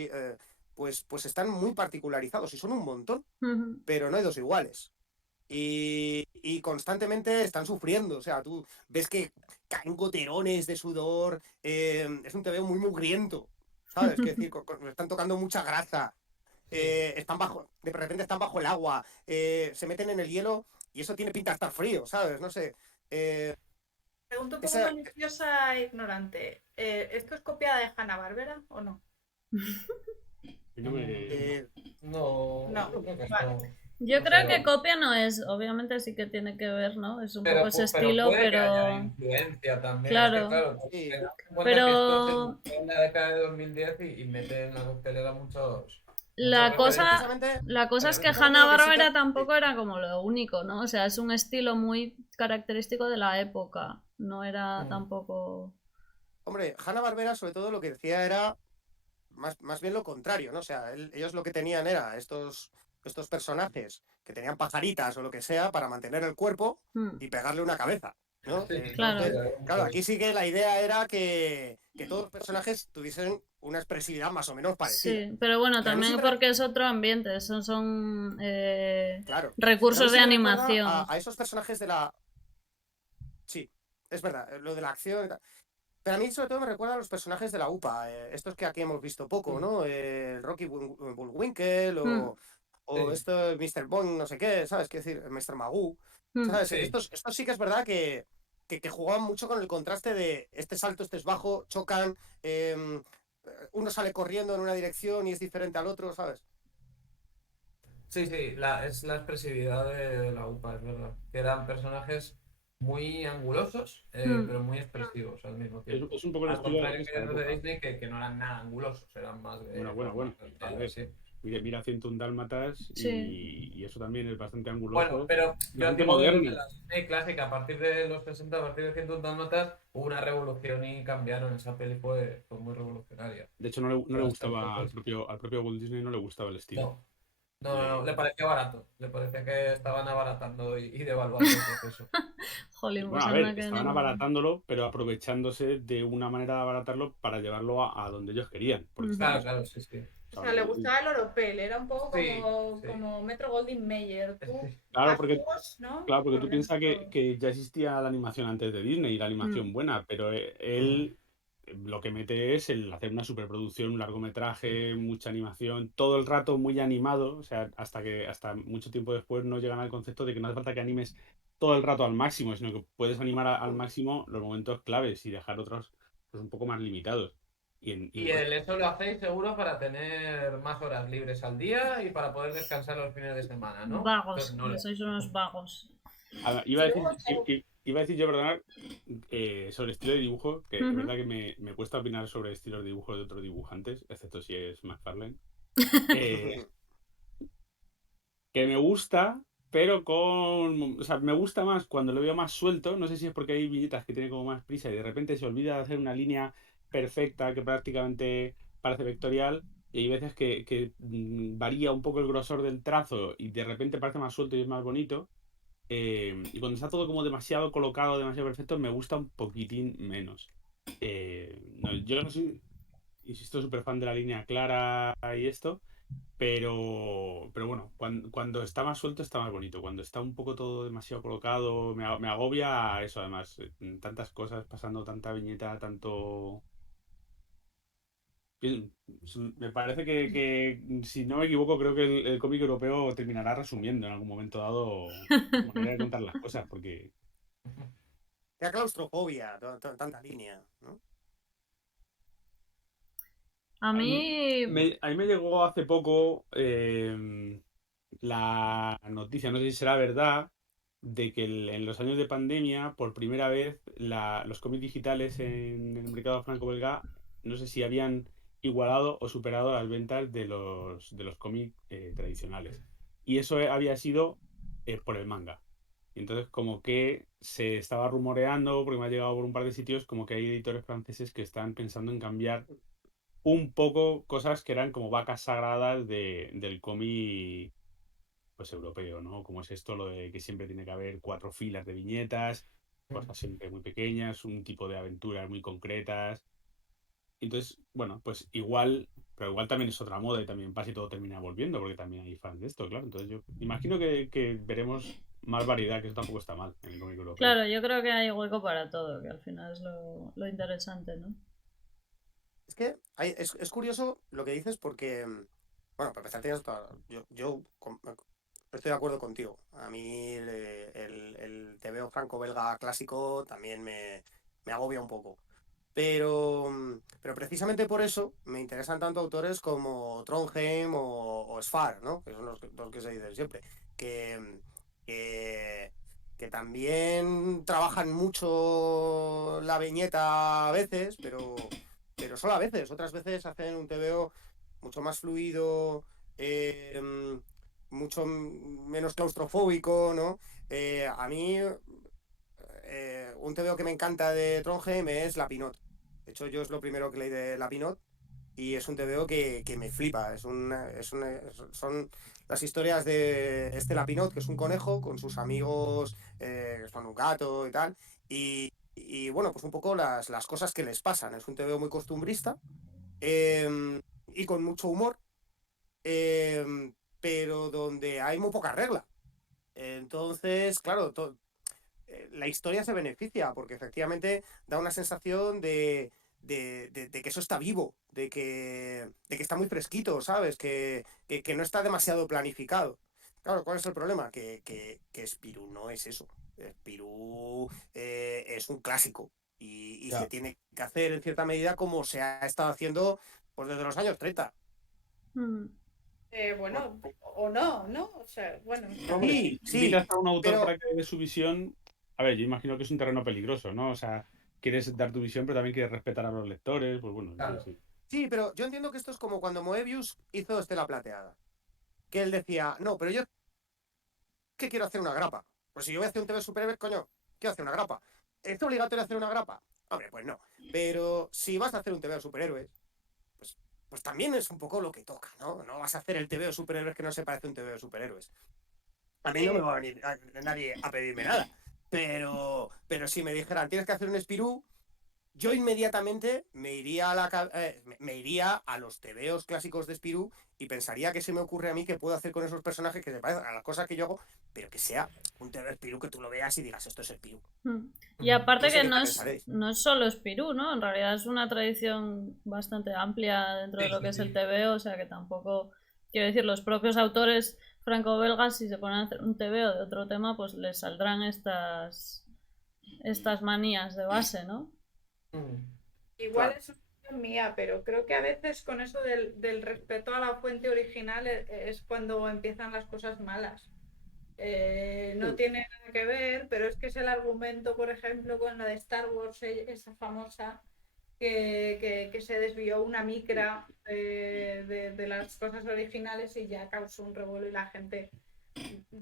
pues están muy particularizados y son un montón, Ujú. pero no hay dos iguales. Y constantemente están sufriendo, o sea, tú ves que caen goterones de sudor, es un TVO muy mugriento, ¿sabes? Quiero decir, están tocando mucha grasa, de repente están bajo el agua, se meten en el hielo y eso tiene pinta de estar frío, ¿sabes? No sé. Pregunto un poco Esa, maliciosa e ignorante. ¿Esto es copia de Hanna-Barbera o no? no me- No, No, yo creo que vale. no. Yo No creo sé, que copia no es, obviamente sí que tiene que ver, ¿no? Es un pero, poco ese pero estilo, puede que haya pero influencia también. claro. Es que, claro, sí, tengamos en cuenta Pero- que esto se inició en la década de 2010 y mete en la coctelera muchas la referencias. cosa es que precisamente lo que sí Hanna-Barbera que- tampoco era como lo único, ¿no? O sea, es un estilo muy característico de la época, no era tampoco... Hombre, Hanna-Barbera sobre todo lo que decía era más bien lo contrario, ¿no? O sea, ellos lo que tenían era estos personajes que tenían pajaritas o lo que sea para mantener el cuerpo Mm, y pegarle una cabeza, ¿no? Sí, Claro. Entonces, claro, aquí sí que la idea era que todos los personajes tuviesen una expresividad más o menos parecida. sí, pero bueno, Pero a mí también siempre- porque es otro ambiente, son Claro. recursos de Pero a mí sí me recuerda animación. a esos personajes de la... Sí, es verdad, lo de la acción y tal. Pero a mí sobre todo me recuerda a los personajes de la UPA, estos que aquí hemos visto poco, ¿no? Rocky Bullwinkle Mm, o Sí. esto Mr. Bond, no sé qué, ¿sabes? Quiero decir, Mr. Magoo, mm. ¿sabes? Sí. Estos sí que es verdad que jugaban mucho con el contraste de este salto, este es bajo, chocan, uno sale corriendo en una dirección y es diferente al otro, ¿sabes? Sí, es la expresividad de la UPA, es verdad. Que eran personajes muy angulosos, Mm. pero muy expresivos al mismo Es, tiempo. es un poco el Al estilo de contrario esta que los de época. Disney, que no eran nada angulosos, eran más de... Bueno. A ver, sí. mira 101 Dálmatas Sí. y eso también es bastante anguloso. Bueno, pero yo bastante digo de moderno. la Disney clásica, a partir de los 60, a partir de 100 Dálmatas, hubo una revolución y cambiaron. Esa peli fue muy revolucionaria. De hecho, no le Pero hasta gustaba entonces- al propio Walt Disney, no le gustaba el estilo. No, le parecía barato. Le parecía que estaban abaratando y devaluando el proceso. Jolín, pues Bueno, a anda ver, que estaban no. abaratándolo, pero aprovechándose de una manera de abaratarlo para llevarlo a donde ellos querían. Porque Ujú. Claro, sí. O sea, le gustaba el oropel, era un poco Sí, como, sí. como Metro Goldwyn Mayer. Tú, Claro, porque actúas, ¿no? Claro, porque tú Por piensas ejemplo, que ya existía la animación antes de Disney y la animación buena, pero él lo que mete es el hacer una superproducción, un largometraje, mucha animación, todo el rato muy animado, o sea, hasta mucho tiempo después no llegan al concepto de que no hace falta que animes todo el rato al máximo, sino que puedes animar al máximo los momentos claves y dejar otros pues, un poco más limitados. Y eso lo hacéis seguro para tener más horas libres al día y para poder descansar los fines de semana, ¿no? Vagos, Entonces, no que sois unos vagos. Iba a decir, iba a decir yo, perdonad, sobre estilo de dibujo, que es Ujú. verdad que me cuesta opinar sobre estilos de dibujo de otros dibujantes, excepto si es McFarlane. Eh, que me gusta, pero con... O sea, me gusta más cuando lo veo más suelto. No sé si es porque hay viñetas que tienen como más prisa y de repente se olvida de hacer una línea perfecta que prácticamente parece vectorial. Y hay veces que varía un poco el grosor del trazo y de repente parece más suelto y es más bonito. Y cuando está todo como demasiado colocado, demasiado perfecto, me gusta un poquitín menos. No, yo no soy, insisto, súper fan de la línea clara y esto. Pero bueno, cuando está más suelto está más bonito. Cuando está un poco todo demasiado colocado, me agobia eso además. Tantas cosas pasando, tanta viñeta, tanto... Me parece que, si no me equivoco, creo que el cómic europeo terminará resumiendo en algún momento dado su manera de contar las cosas, porque... Qué claustrofobia, tanta línea, ¿no? A mí, A mí me llegó hace poco la noticia, no sé si será verdad, de que en los años de pandemia, por primera vez, los cómics digitales en el mercado franco-belga, no sé si habían igualado o superado las ventas de los cómics tradicionales. Y eso había sido por el manga. Y entonces, como que se estaba rumoreando, porque me ha llegado por un par de sitios, como que hay editores franceses que están pensando en cambiar un poco cosas que eran como vacas sagradas del cómic pues europeo, ¿no? Como es esto, lo de que siempre tiene que haber 4 filas de viñetas, cosas siempre muy pequeñas, un tipo de aventuras muy concretas. Entonces, bueno, pues igual, pero igual también es otra moda y también pasa y todo termina volviendo, porque también hay fans de esto, claro. Entonces yo imagino que veremos más variedad, que eso tampoco está mal en el cómic europeo. claro, yo creo que hay hueco para todo, que al final es lo interesante, ¿no? Es que es curioso lo que dices porque, bueno, para empezar, estoy de acuerdo contigo. A mí el TVO franco-belga clásico también me agobia un poco. Pero precisamente por eso me interesan tanto autores como Trondheim o Sfar, ¿no? Que son los que se dicen siempre. Que, que, que también trabajan mucho la viñeta a veces, pero solo a veces. Otras veces hacen un TVO mucho más fluido, eh, mucho menos claustrofóbico, ¿no? A mí un TVO que me encanta de Trondheim es La Pinot. De hecho, yo es lo primero que leí de La Pinot y es un TVO que me flipa. Son las historias de este Lapinot, que es un conejo, con sus amigos, que son un gato y tal. Y bueno, pues un poco las cosas que les pasan. Es un TVO muy costumbrista y con mucho humor, eh, pero donde hay muy poca regla. Entonces, claro, la historia se beneficia porque efectivamente da una sensación de que eso está vivo, de que está muy fresquito, ¿sabes? Que no está demasiado planificado. Claro, ¿cuál es el problema? Que Spirou no es eso. Spirou es un clásico y se Ya. tiene que hacer en cierta medida como se ha estado haciendo pues, desde los años 30. Mm. Bueno, Bueno, o no, ¿no? O sea, bueno, Hombre, si sí, sí, invitas a un autor pero para que dé su visión, a ver, yo imagino que es un terreno peligroso, ¿no? O sea, quieres dar tu visión, pero también quieres respetar a los lectores, pues bueno, sí, Claro. sí. sí, pero yo entiendo que esto es como cuando Moebius hizo Estela Plateada. Que él decía, no, pero yo que quiero hacer una grapa. Pues si yo voy a hacer un TV superhéroes, coño, quiero hacer una grapa. ¿Es obligatorio hacer una grapa? Hombre, pues no. Pero si vas a hacer un TV de superhéroes, pues, pues también es un poco lo que toca, ¿no? No vas a hacer el TV de superhéroes que no se parece a un TV de superhéroes. A mí no me va a venir nadie a pedirme nada. Pero si me dijeran, tienes que hacer un Spirou, yo inmediatamente me iría a los tebeos clásicos de Spirou y pensaría que se me ocurre a mí que puedo hacer con esos personajes que se parecen a las cosas que yo hago, pero que sea un tebeo Spirou que tú lo veas y digas, esto es Spirou. Mm. Y No aparte sé que qué pensaréis. no es solo Spirou, ¿no? En realidad es una tradición bastante amplia dentro de Sí, lo que sí, es el sí. TVO, o sea que tampoco, quiero decir, los propios autores franco-belgas, si se ponen a hacer un TVO de otro tema, pues les saldrán estas manías de base, ¿no? igual Claro. es una opinión mía, pero creo que a veces con eso del respeto a la fuente original es cuando empiezan las cosas malas. No tiene nada que ver, pero es que es el argumento, por ejemplo, con la de Star Wars, esa famosa, que se desvió una micra de las cosas originales y ya causó un revuelo y la gente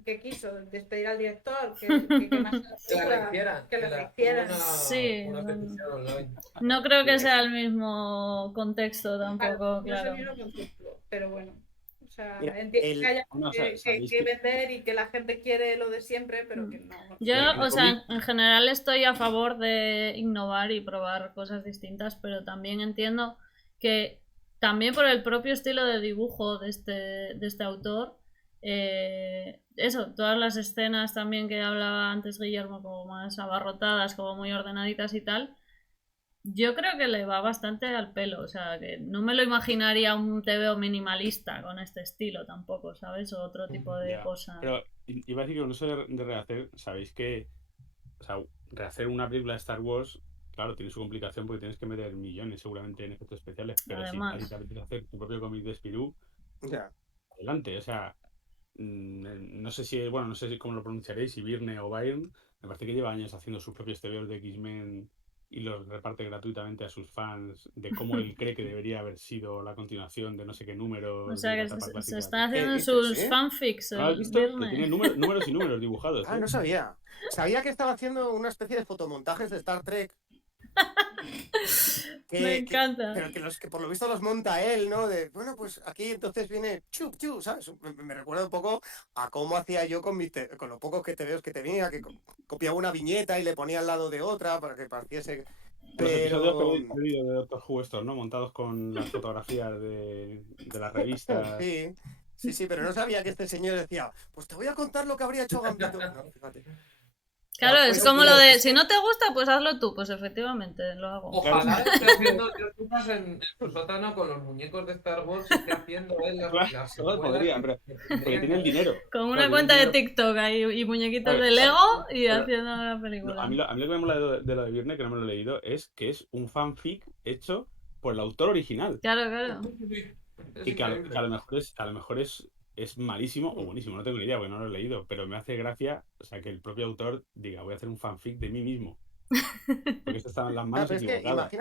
que quiso despedir al director, que más que la rehicieran. Sí, una bueno. petición online. No creo que sea el mismo contexto tampoco, No es el claro. mismo contexto, pero bueno. O sea, Mira, entiendo que haya Bueno, o sea, sabéis que que- vender y que la gente quiere lo de siempre, pero que no. Yo, En el o sea, cómic- en general estoy a favor de innovar y probar cosas distintas, pero también entiendo que también por el propio estilo de dibujo de este autor, eso, todas las escenas también que hablaba antes Guillermo, como más abarrotadas, como muy ordenaditas y tal, yo creo que le va bastante al pelo, o sea, que no me lo imaginaría un TVO minimalista con este estilo tampoco, ¿sabes? O otro tipo de Ya, cosa. pero iba a decir que con eso de rehacer, sabéis que, o sea, rehacer una película de Star Wars, claro, tiene su complicación porque tienes que meter millones seguramente en efectos especiales, pero si a ti Además. te apetece hacer tu propio cómic de Spirou, Ya. adelante, o sea, no sé si, bueno, no sé si cómo lo pronunciaréis, si Byrne o Byrne, me parece que lleva años haciendo sus propios TVOs de X-Men y los reparte gratuitamente a sus fans de cómo él cree que debería haber sido la continuación de no sé qué O números sea de la que etapa se clásica. están ¿Qué haciendo dices, sus fanfics ¿No lo has el visto? Que viernes. tiene números y números dibujados, Ah, ¿eh? no sabía. Sabía que estaba haciendo una especie de fotomontajes de Star Trek. Me encanta. Pero que por lo visto los monta él, ¿no? De, bueno, pues aquí entonces viene chup, chup, ¿sabes? Me recuerda un poco a cómo hacía yo con con los pocos que te veo que tenía, que copiaba una viñeta y le ponía al lado de otra para que pareciese. Los episodios Pero perdidos de Doctor Who estos, ¿no? Montados con las fotografías de las revistas. sí, pero no sabía que este señor decía, pues te voy a contar lo que habría hecho Gambito. No, fíjate. Claro, es Pues, como lo de si no te gusta, pues hazlo tú. Pues efectivamente, lo hago. Ojalá esté haciendo youtubers en su sótano con los muñecos de Star Wars, esté haciendo él las Claro, secuelas podría, que porque tendría tiene el que- dinero. Con una Claro, cuenta tiene de el dinero. TikTok ahí y muñequitos Claro, de Lego y pero haciendo la película. a mí lo que me mola de lo de Viernes, que no me lo he leído, es que es un fanfic hecho por el autor original. Claro, claro. Es Y que increíble. a lo mejor es malísimo o buenísimo, no tengo ni idea porque no lo he leído, pero me hace gracia, o sea, que el propio autor diga, voy a hacer un fanfic de mí mismo. Porque esto está en las Ah, manos pero es que equivocadas.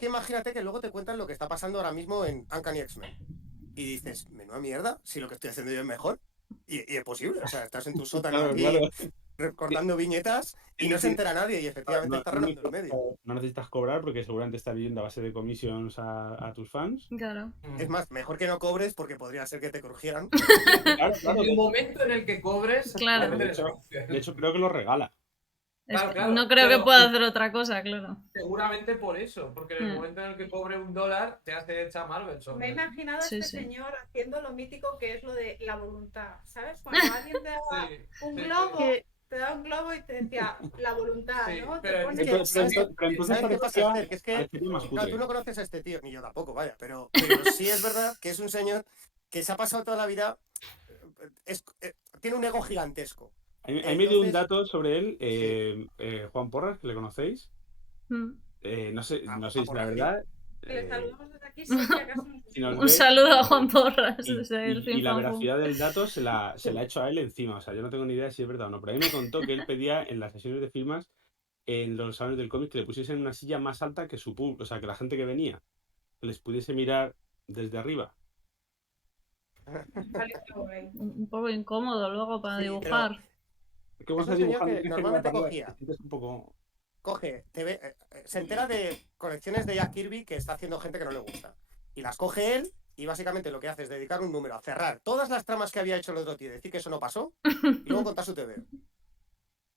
imagínate que luego te cuentan lo que está pasando ahora mismo en Uncanny X-Men. Y dices, menuda mierda, si lo que estoy haciendo yo es mejor. Y es posible, o sea, estás en tu sótano Claro, aquí claro. recortando viñetas y no se entera nadie y efectivamente No, está no ganando el medio. no necesitas cobrar porque seguramente está viviendo a base de commissions a tus fans. Claro. Es más, mejor que no cobres porque podría ser que te crujieran. Claro, claro. En el momento en el que cobres, Claro. puede De tener hecho, negocio. creo que lo regala. Claro, Es que claro, no creo que pero- pueda hacer otra cosa, claro. Seguramente por eso, porque en el Mm. momento en el que cobre $1, te hace hecha Marvel Me he sobre. imaginado a Sí, este sí. señor haciendo lo mítico que es lo de la voluntad. ¿Sabes? Cuando alguien te da Sí, un sí, globo, sí. te da un globo y te decía la voluntad, Sí, ¿no? pero Te es pones que- Pero ¿sabes entonces ¿Sabes qué pasa, parecería, Esther? Que es que, parecería más claro, cutre. tú no conoces a este tío, ni yo tampoco, vaya, pero sí es verdad que es un señor que se ha pasado toda la vida, tiene un ego gigantesco. A mí me dio un Entonces, dato sobre él, Juan Porras, que le conocéis. Mm. No sé a si es por la aquí. verdad. Que le saludamos desde aquí si es que acaso nos Si nos Un ve, saludo a Juan Porras desde el y Film la Fan Fun. veracidad del dato se la ha hecho a él encima. O sea, yo no tengo ni idea de si es verdad o no. Pero a mí me contó que él pedía en las sesiones de firmas, en los salones del cómic, que le pusiesen una silla más alta que su público. O sea, que la gente que venía les pudiese mirar desde arriba. Un poco incómodo luego para Sí, dibujar. Es que vos es un estás señor dibujando que tienes normalmente mirar para arriba, cogía. te sientes un poco. Coge, se entera de colecciones de Jack Kirby que está haciendo gente que no le gusta. Y las coge él y básicamente lo que hace es dedicar un número a cerrar todas las tramas que había hecho el otro tío, decir que eso no pasó y luego contar su TV.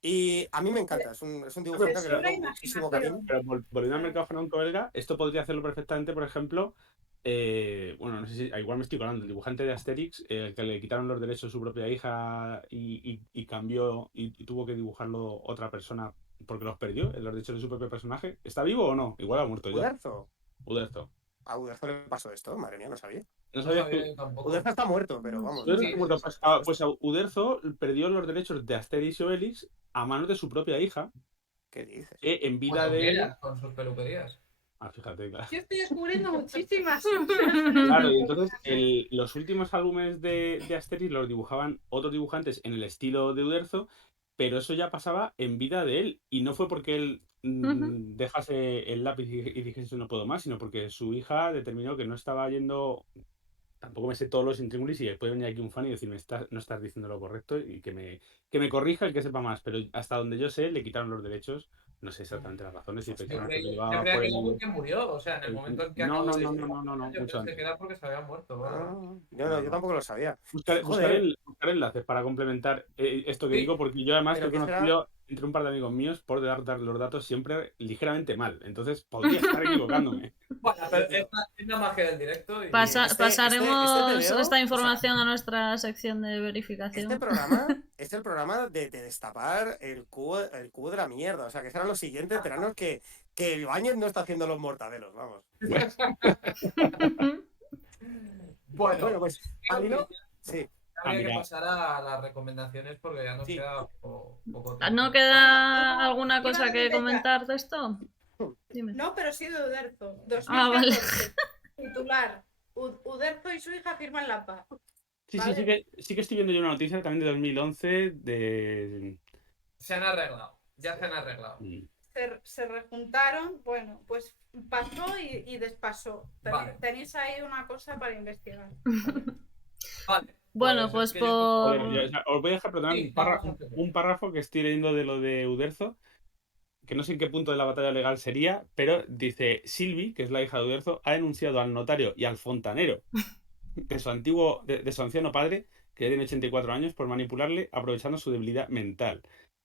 Y a mí me encanta, es un dibujante que le tengo muchísimo cariño. Pero volviendo al mercado franco-belga, esto podría hacerlo perfectamente, por ejemplo, bueno, no sé si, igual me estoy colando, el dibujante de Asterix, que le quitaron los derechos a su propia hija y cambió y tuvo que dibujarlo otra persona porque los perdió, los derechos de su propio personaje. ¿Está vivo o no? Igual ha muerto ya. Uderzo. Uderzo. A Uderzo le pasó esto, madre mía, no sabía. No No sabías sabía que yo tampoco. Uderzo está muerto, pero vamos. Uderzo Sí, está muerto. sí, Pues a Uderzo perdió los derechos de Asterix y Obelix a manos de su propia hija, ¿Qué dices? que en vida Cuando de él. quieras, con sus peluquerías. Fíjate, claro. Yo estoy descubriendo muchísimas. Claro, y entonces los últimos álbumes de Asterix los dibujaban otros dibujantes en el estilo de Uderzo, pero eso ya pasaba en vida de él. Y no fue porque él dejase el lápiz y dijese no puedo más, sino porque su hija determinó que no estaba yendo. Tampoco me sé todos los intríngulis y puede venir aquí un fan y decirme no estás diciendo lo correcto y que me corrija el que sepa más. Pero hasta donde yo sé, le quitaron los derechos. No sé exactamente las razones y Yo pensaron que lo creía, llevaba yo creía por que era el. porque murió, o sea, en el momento en que No, acabó no, de no, decir, no, no, no, yo mucho pensé antes. que era porque se había muerto. Vale. Yo tampoco lo sabía. Buscar Joder, enlaces para complementar esto que Sí, digo, porque yo además pero he ¿qué será? conocido entre un par de amigos míos por dar los datos siempre ligeramente mal. Entonces podría estar equivocándome. Bueno, pero es la magia del directo y Este Pasaremos TVO, esta o información a nuestra sección de este verificación. programa es el programa de destapar el cubo de la mierda. O sea, que será lo siguiente, enterarnos que el Bañez no está haciendo los mortadelos, vamos. Bueno, pues al hilo, sí, habría que mira. pasar a las recomendaciones porque ya nos Sí. queda poco tiempo. ¿No queda alguna Iba cosa a que decir comentar de esto? Dime. No, pero sí de Uderzo. Ah, vale. 2014. Titular. Uderzo y su hija firman la paz. Sí, ¿Vale? sí que estoy viendo yo una noticia también de 2011 de. Se han arreglado, ya se han arreglado. Se rejuntaron. Bueno, pues pasó y despasó. Vale. Tenéis ahí una cosa para investigar. Vale. Bueno, pues es que yo- por... Joder, o sea, os voy a dejar perdonad Sí, un párrafo que estoy leyendo de lo de Uderzo, que no sé en qué punto de la batalla legal sería, pero dice: Silvi, que es la hija de Uderzo, ha denunciado al notario y al fontanero de su anciano padre, que tiene 84 años, por manipularle aprovechando su debilidad mental.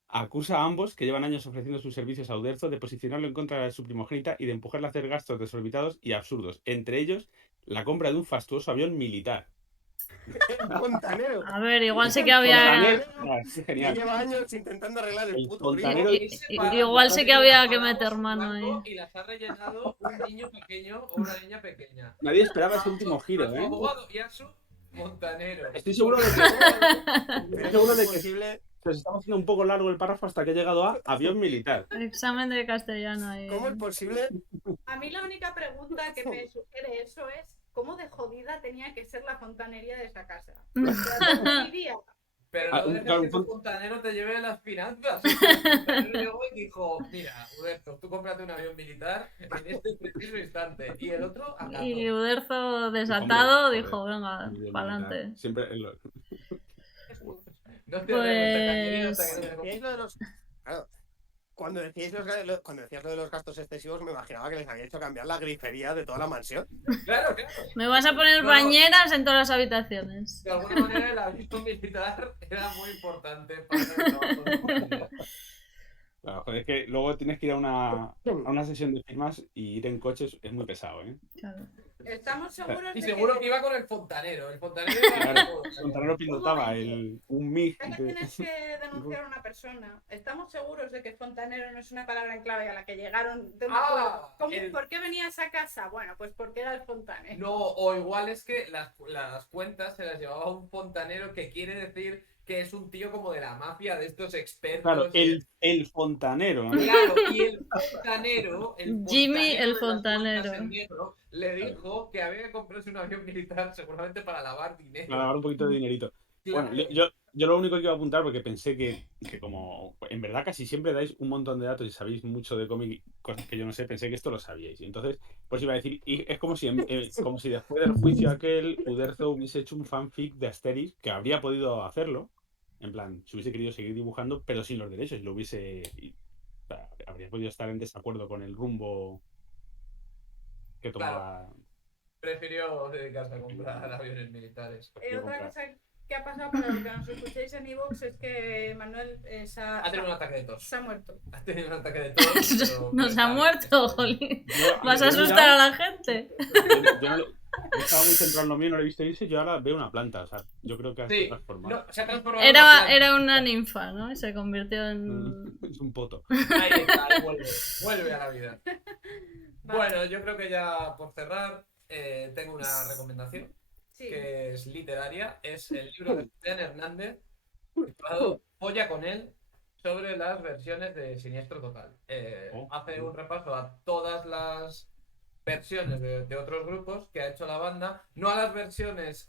Acusa a ambos, que llevan años ofreciendo sus servicios a Uderzo, de posicionarlo en contra de su primogénita y de empujarle a hacer gastos desorbitados y absurdos, entre ellos la compra de un fastuoso avión militar. el fontanero. A ver, igual sí que Fontanero, había... sí, Que genial. lleva años intentando arreglar el El puto fontanero- grifo. Igual sí que había que meter mano ahí. Y las ha rellenado un niño pequeño o una niña pequeña. Nadie esperaba ese último giro, A su ¿eh? abogado y a su montanero. Estoy seguro de que Pero seguro es de que posible. se os está haciendo un poco largo el párrafo hasta que he llegado a avión militar. Examen de castellano ahí. ¿Cómo es posible? A mí la única pregunta que me sugiere eso es ¿cómo de jodida tenía que ser la fontanería de esa casa? O sea, ¿dónde vivía? Pero Ah, no dejes claro, que tu fontanero te lleve las finanzas. El fontanero llegó y dijo, mira, Uderzo, tú cómprate un avión militar en este preciso instante. Y el otro, acá. Y Uderzo, desatado, Hombre, dijo, venga, avión para militar. adelante. Siempre No cierres el cañerío Pues- hasta que no te Decíais lo de los. Claro, cuando decías lo de los gastos excesivos, me imaginaba que les había hecho cambiar la grifería de toda la mansión. Claro, claro. Me vas a poner No. bañeras en todas las habitaciones. De alguna manera el avión militar era muy importante para el trabajo de fontanero. Claro, joder, es que luego tienes que ir a una sesión de firmas y ir en coches es muy pesado, ¿eh? Claro. Estamos seguros Y de seguro que iba con el fontanero. El fontanero iba Claro, el fontanero pilotaba un MiG. Ya que tienes que denunciar a una persona, ¿estamos seguros de que fontanero no es una palabra en clave a la que llegaron de un Ah, acuerdo? ¿Por qué venía a esa casa? Bueno, pues porque era el fontanero. No, o igual es que las cuentas se las llevaba un fontanero, que quiere decir que es un tío como de la mafia, de estos expertos. Claro, el fontanero, ¿no? Claro, y el fontanero, Jimmy el de las fontanero. cuentas en negro, le dijo que había que comprarse un avión militar seguramente para lavar dinero. Para dar un poquito de dinerito. Claro. Bueno, yo lo único que iba a apuntar, porque pensé que como en verdad casi siempre dais un montón de datos y sabéis mucho de cómic, cosas que yo no sé, pensé que esto lo sabíais. Y entonces, pues iba a decir, y es como si después del juicio aquel, Uderzo hubiese hecho un fanfic de Asterix, que habría podido hacerlo, en plan, si hubiese querido seguir dibujando, pero sin los derechos, o sea, habría podido estar en desacuerdo con el rumbo que tomaba. Prefirió dedicarse a comprar aviones militares. Otra cosa que ha pasado para los que nos escuchéis en iVoox es que Manuel Ha tenido un ataque de tos. se ha muerto. Ha tenido un ataque de tos. pero Nos está ha bien. muerto, jolín. ¿Vas a Yo asustar a la gente? Yo estaba muy centrado en lo mío, no lo he visto irse, yo ahora veo una planta, o sea, yo creo que Sí, se transformado. no, se ha transformado en una planta. Era una ninfa, ¿no? Y se convirtió en... Es un poto. Ahí está, ahí vuelve a la vida. Bueno, yo creo que ya por cerrar, tengo una recomendación Sí. que es literaria. Es el libro de Julián Hernández, titulado Polla con él, sobre las versiones de Siniestro Total. Hace un repaso a todas las versiones de otros grupos que ha hecho la banda, no a las versiones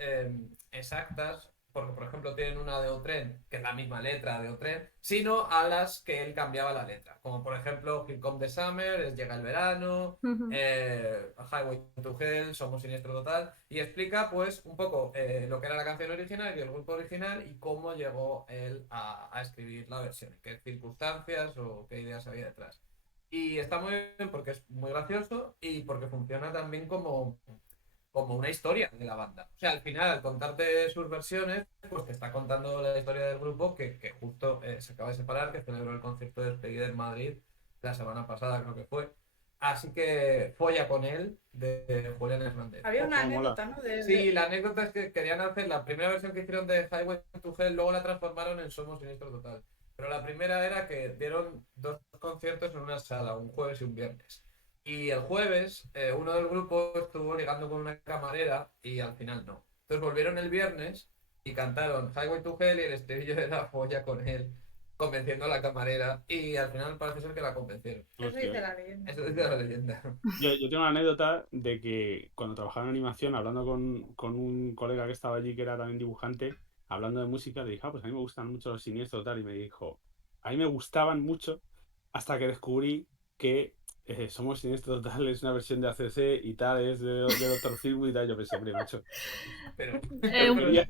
exactas, porque por ejemplo tienen una de O-Tren, que es la misma letra de O-Tren, sino a las que él cambiaba la letra, como por ejemplo Here Come the Summer, es Llega el Verano, Highway to Hell, Somos Siniestro Total, y explica pues un poco lo que era la canción original y el grupo original y cómo llegó él a escribir la versión, qué circunstancias o qué ideas había detrás. Y está muy bien porque es muy gracioso y porque funciona también como una historia de la banda. O sea, al final, al contarte sus versiones, pues te está contando la historia del grupo que justo se acaba de separar, que celebró el concierto de despedida en Madrid la semana pasada, creo que fue. Así que Folla con él, de Julián Hernández. Había una Ojo, mola. anécdota, ¿no? Sí, la anécdota es que querían hacer la primera versión que hicieron de Highway to Hell, luego la transformaron en Somos Siniestro Total. Pero la primera era que dieron 2 conciertos en una sala, un jueves y un viernes. Y el jueves, uno del grupo estuvo ligando con una camarera y al final no. Entonces volvieron el viernes y cantaron Highway to Hell y el estribillo de la Folla con él, convenciendo a la camarera. Y al final parece ser que la convencieron. Eso Hostia. dice la leyenda. Eso dice la leyenda. Yo tengo una anécdota de que cuando trabajaba en animación, hablando con un colega que estaba allí, que era también dibujante, hablando de música, le dije, pues a mí me gustan mucho los siniestros tal, y me dijo, a mí me gustaban mucho hasta que descubrí que Somos Siniestro Total es una versión de ACC y tal, es de Dr. Philwood y tal. Yo pensé, hombre, macho, Pero,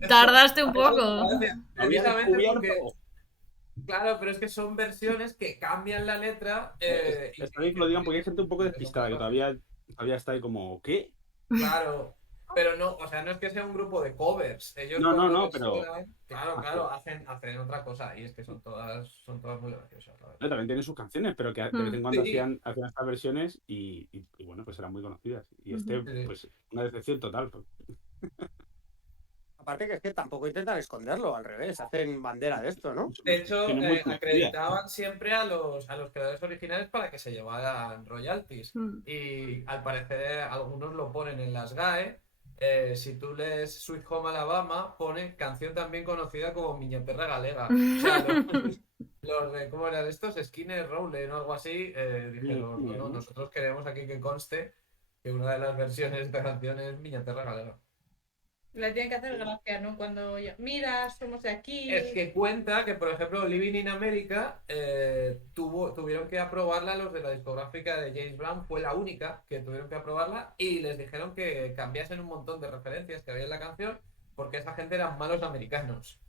Tardaste un poco. había precisamente descubierto. porque, claro, pero es que son versiones que cambian la letra. Está bien que lo digan porque hay gente un poco despistada que todavía está ahí como, ¿qué? Claro, pero no, o sea, no es que sea un grupo de covers. Ellos No, cuando no, pero claro, hacen otra cosa y es que son todas muy graciosas, la verdad. también tienen sus canciones, pero que de vez en cuando Sí. hacían estas versiones y bueno, pues eran muy conocidas. Y Sí. pues, una decepción total. Aparte que es que tampoco intentan esconderlo, al revés, hacen bandera de esto, ¿no? De hecho, Que no es muy conocida. acreditaban siempre a los creadores originales para que se llevaran royalties. Y al parecer algunos lo ponen en las GAE. Si tú lees Sweet Home Alabama, pone canción también conocida como Miñaterra Galega. O sea, los de, ¿cómo eran estos? Skinner, Rowley o algo así, dijeron, no, nosotros queremos aquí que conste que una de las versiones de esta canción es Miñaterra Galega. Le tienen que hacer gracia, ¿no? Cuando mira, somos de aquí. Es que cuenta que, por ejemplo, Living in America tuvieron que aprobarla los de la discográfica de James Brown, fue la única que tuvieron que aprobarla y les dijeron que cambiasen un montón de referencias que había en la canción porque esa gente eran malos americanos.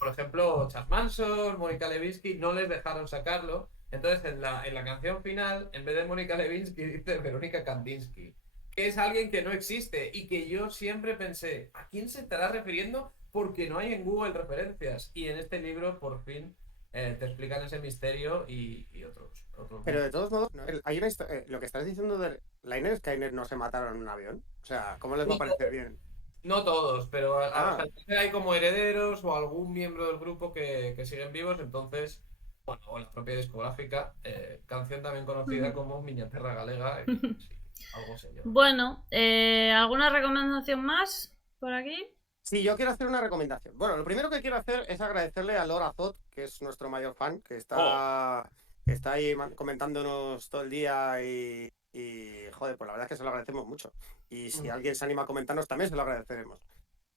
Por ejemplo, Chas Manson, Mónica Lewinsky, no les dejaron sacarlo. Entonces, en la canción final, en vez de Mónica Lewinsky, dice Verónica Kandinsky, que es alguien que no existe y que yo siempre pensé, ¿a quién se estará refiriendo? Porque no hay en Google referencias. Y en este libro, por fin, te explican ese misterio y otros. Pero de todos modos, hay lo que estás diciendo de Liner Skyner no se mataron en un avión. O sea, ¿cómo les va a parecer bien? No todos, pero al parecer hay como herederos o algún miembro del grupo que siguen vivos, entonces, bueno, o la propia discográfica, canción también conocida como Miñaterra Galega, sí, algo sé yo. Bueno, ¿alguna recomendación más por aquí? Sí, yo quiero hacer una recomendación. Bueno, lo primero que quiero hacer es agradecerle a Laura Zot, que es nuestro mayor fan, que está ahí comentándonos todo el día y joder, pues la verdad es que se lo agradecemos mucho. Y si alguien se anima a comentarnos también se lo agradeceremos.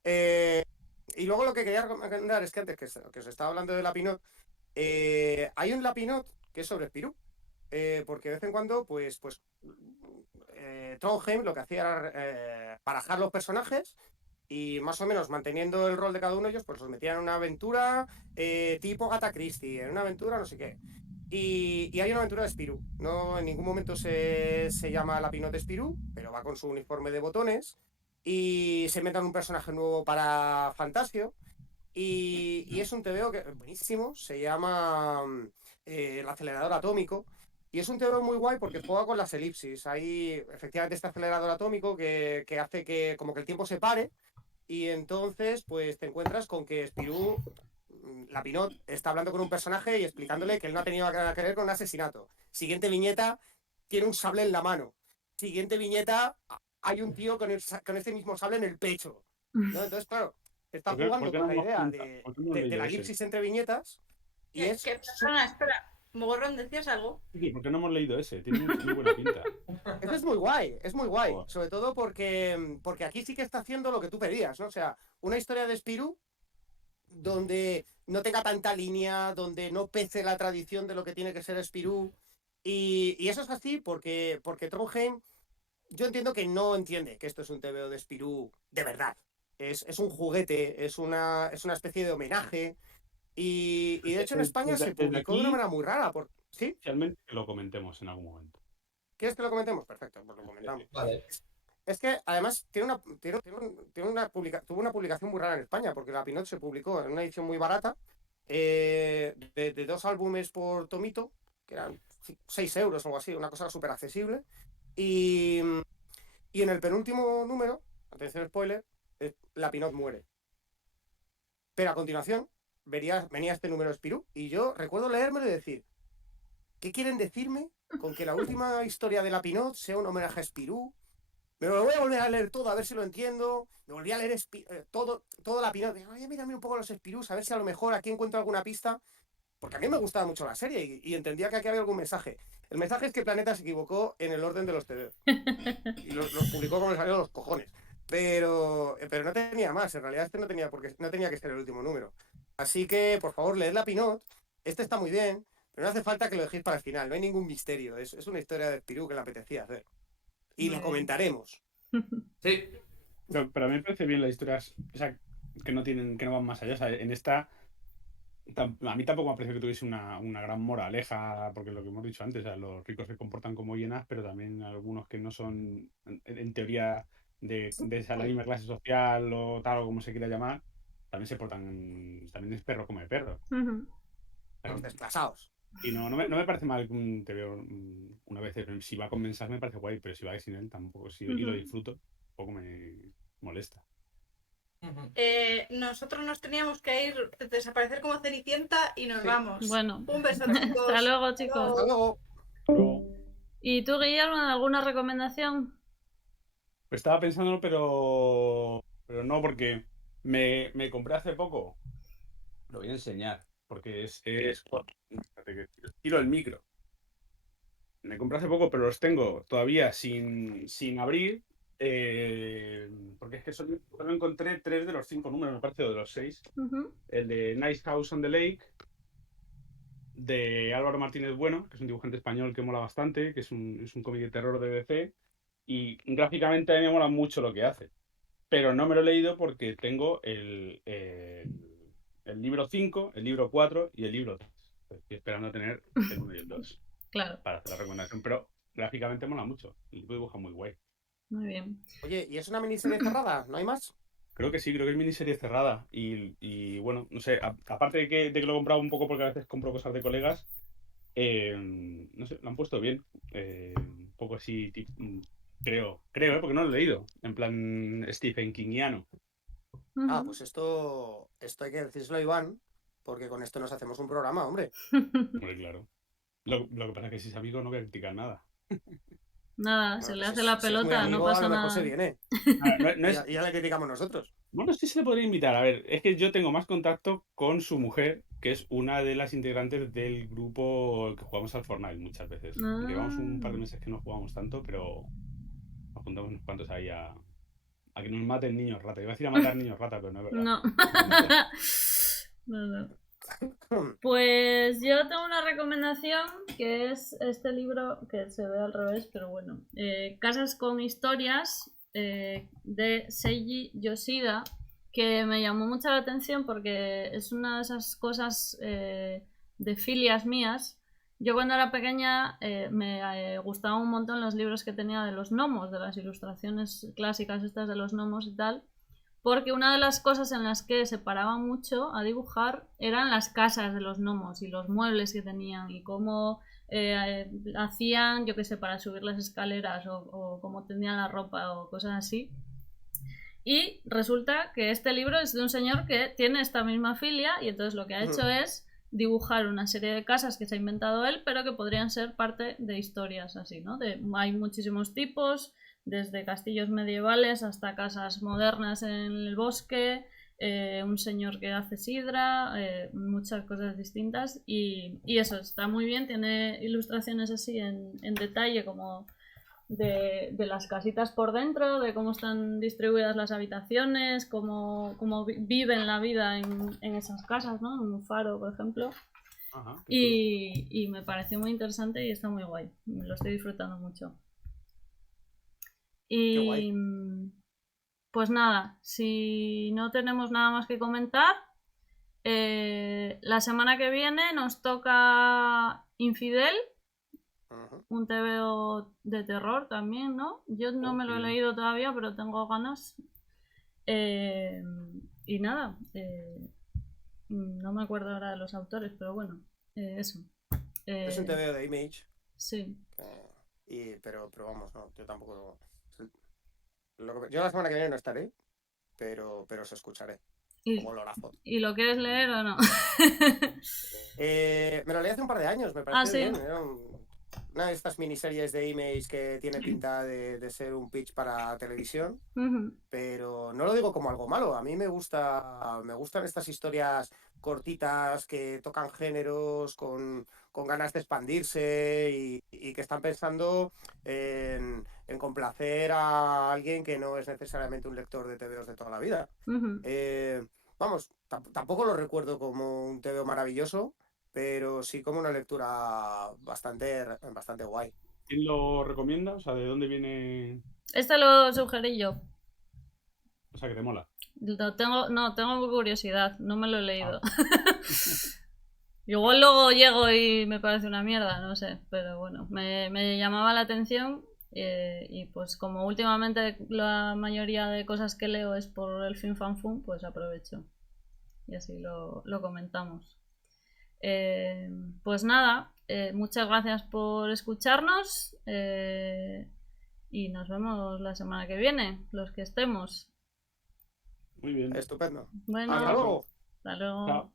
Y luego lo que quería recomendar es que antes que os estaba hablando de la Pinot, hay un Lapinot que es sobre Spirou, porque de vez en cuando, pues Trondheim lo que hacía era barajar los personajes y más o menos manteniendo el rol de cada uno de ellos, pues los metían en una aventura tipo Agatha Christie, en una aventura no sé qué. Y hay una aventura de Spirou. No, en ningún momento se llama la Pinot de Spirou, pero va con su uniforme de botones y se inventan un personaje nuevo para Fantasio. Y es un TVO que es buenísimo, se llama El acelerador atómico. Y es un TVO muy guay porque juega con las elipsis. Hay efectivamente este acelerador atómico que hace que como que el tiempo se pare. Y entonces, pues te encuentras con que Spirou, la Pinot, está hablando con un personaje y explicándole que él no ha tenido nada que ver con un asesinato. Siguiente viñeta, tiene un sable en la mano. Siguiente viñeta, hay un tío con este mismo sable en el pecho, ¿no? Entonces, claro, está jugando con la idea de la elipsis entre viñetas. Y Perdona, espera. Mogorrón, ¿decías algo? Sí, ¿por qué no hemos leído ese? Tiene muy buena pinta. Eso es muy guay, es muy guay. Joder. Sobre todo porque aquí sí que está haciendo lo que tú pedías, ¿no? O sea, una historia de Spirou donde no tenga tanta línea, donde no pese la tradición de lo que tiene que ser Spirou. Y eso es así porque Trondheim, yo entiendo que no entiende que esto es un TVO de Spirou de verdad. Es un juguete, es una especie de homenaje. Y de hecho en España se Desde publicó de una aquí, manera muy rara. ¿Sí? especialmente, que lo comentemos en algún momento. ¿Quieres que lo comentemos? Perfecto, pues lo comentamos. Vale. Es que además tuvo una publicación muy rara en España, porque la Pinot se publicó en una edición muy barata, de 2 álbumes por tomito, que eran 6 euros o algo así, una cosa súper accesible. Y, y en el penúltimo número, atención spoiler, la Pinot muere. Pero a continuación venía este número de Spirou, y yo recuerdo leérmelo y decir, ¿qué quieren decirme con que la última historia de la Pinot sea un homenaje a Spirou? Me lo voy a volver a leer todo, a ver si lo entiendo. Me volví a leer todo la Pinot. Digo, oye, mírame un poco los Spirous, a ver si a lo mejor aquí encuentro alguna pista. Porque a mí me gustaba mucho la serie y entendía que aquí había algún mensaje. El mensaje es que Planeta se equivocó en el orden de los TVO. Y los publicó como le salieron los cojones. Pero no tenía más. En realidad este no tenía que ser el último número. Así que, por favor, leed la Pinot. Este está muy bien, pero no hace falta que lo dejéis para el final. No hay ningún misterio. Es una historia de Spirou que le apetecía hacer. Y la comentaremos. Sí, Pero a mí me parece bien las historias, o sea, que no van más allá. O sea, en esta, a mí tampoco me parece que tuviese una gran moraleja, porque lo que hemos dicho antes, o sea, los ricos se comportan como hienas, pero también algunos que no son, en teoría, de esa la misma clase social o tal, o como se quiera llamar, también se portan, también es perro come perro. Ujú. Los desplazados. Y no me parece mal que te veo una vez, si va con mensaje me parece guay, pero si va sin él tampoco, y lo disfruto, tampoco me molesta. Nosotros nos teníamos que ir, desaparecer como Cenicienta y nos Sí. vamos. Bueno, Un beso, chicos. hasta luego, chicos. Hasta luego. Pero, ¿Y tú, Guillermo, alguna recomendación? pues estaba pensando, pero no, porque me compré hace poco. Lo voy a enseñar, porque espérate que tiro el micro. Me compré hace poco, pero los tengo todavía sin abrir. Porque es que solo encontré 3 de los 5 números, me parece, o de los 6. Ujú. El de Nice House on the Lake, de Álvaro Martínez Bueno, que es un dibujante español que mola bastante, que es un cómic de terror de DC. Y gráficamente a mí me mola mucho lo que hace. Pero no me lo he leído porque tengo el libro 5, el libro 4 y el libro 3. Estoy esperando a tener el 1 y el 2 Claro, para hacer la recomendación. Pero gráficamente mola mucho. El tipo dibuja muy guay. muy bien. Oye, ¿y es una miniserie cerrada? ¿No hay más? Creo que sí, creo que es miniserie cerrada. Y bueno, no sé, aparte de que lo he comprado un poco porque a veces compro cosas de colegas, no sé, lo han puesto bien. Un poco así, creo, porque no lo he leído. En plan Stephen Kingiano. Ah, Ujú. pues esto hay que decírselo a Iván, porque con esto nos hacemos un programa, hombre. Hombre, claro. Lo que pasa es que si es amigo no voy a criticar nada. Nada, se Bueno, le pues hace si la es muy pelota, no amigo, a pasa lo mejor nada. se viene. No es, Y ya le criticamos nosotros. bueno, sí se le podría invitar. A ver, es que yo tengo más contacto con su mujer, que es una de las integrantes del grupo que jugamos al Fortnite muchas veces. Ah. Llevamos un par de meses que no jugamos tanto, pero nos juntamos unos cuantos ahí a que nos maten niños rata. Iba a decir a matar niños rata, pero no es verdad. No. No, no. Pues yo tengo una recomendación que es este libro que se ve al revés, pero bueno. Casas con historias de Seiji Yoshida, que me llamó mucho la atención porque es una de esas cosas de filias mías. Yo cuando era pequeña me gustaban un montón los libros que tenía de los gnomos, de las ilustraciones clásicas estas de los gnomos y tal. Porque una de las cosas en las que se paraba mucho a dibujar eran las casas de los gnomos y los muebles que tenían y cómo hacían, yo qué sé, para subir las escaleras o cómo tenían la ropa o cosas así. Y resulta que este libro es de un señor que tiene esta misma filia y entonces lo que ha hecho es dibujar una serie de casas que se ha inventado él, pero que podrían ser parte de historias así, ¿no? Hay muchísimos tipos, desde castillos medievales hasta casas modernas en el bosque, un señor que hace sidra, muchas cosas distintas y eso, está muy bien, tiene ilustraciones así en detalle como de las casitas por dentro, de cómo están distribuidas las habitaciones, cómo viven la vida en esas casas, ¿no? En un faro, por ejemplo. Ajá, qué chulo. Y me pareció muy interesante y está muy guay. Lo estoy disfrutando mucho. Qué guay. Y pues nada, si no tenemos nada más que comentar, la semana que viene nos toca Infidel, Ujú. un TVO de terror también, ¿no? Yo no me lo he Bien. leído todavía, pero tengo ganas. Eh, y nada, no me acuerdo ahora de los autores, pero bueno, eso. Es un Eh, TVO de Image, sí. pero vamos, no, yo tampoco. Yo la semana que viene no estaré, pero os escucharé. ¿Y, Como Lorazo. ¿Y lo quieres leer o no? Me lo leí hace un par de años, me Ah, pareció sí. bien. Era una de estas miniseries de Image que tiene pinta de ser un pitch para televisión. Ujú, Pero no lo digo como algo malo. A mí me gustan estas historias cortitas que tocan géneros con ganas de expandirse y que están pensando en complacer a alguien que no es necesariamente un lector de TVOs de toda la vida. ujú. Eh, Vamos, tampoco lo recuerdo como un TVO maravilloso, pero sí como una lectura bastante guay. ¿Quién lo recomienda? O sea, ¿de dónde viene? Este lo sugerí yo. O sea, que te mola. No, tengo curiosidad, no me lo he leído. Ah. Igual luego llego y me parece una mierda, no sé, pero bueno, me llamaba la atención y pues como últimamente la mayoría de cosas que leo es por el Fin Fan Fum, pues aprovecho y así lo comentamos. Eh, pues nada, muchas gracias por escucharnos y nos vemos la semana que viene, los que estemos. Muy bien. Estupendo. Bueno, Hasta luego. hasta luego. Chao.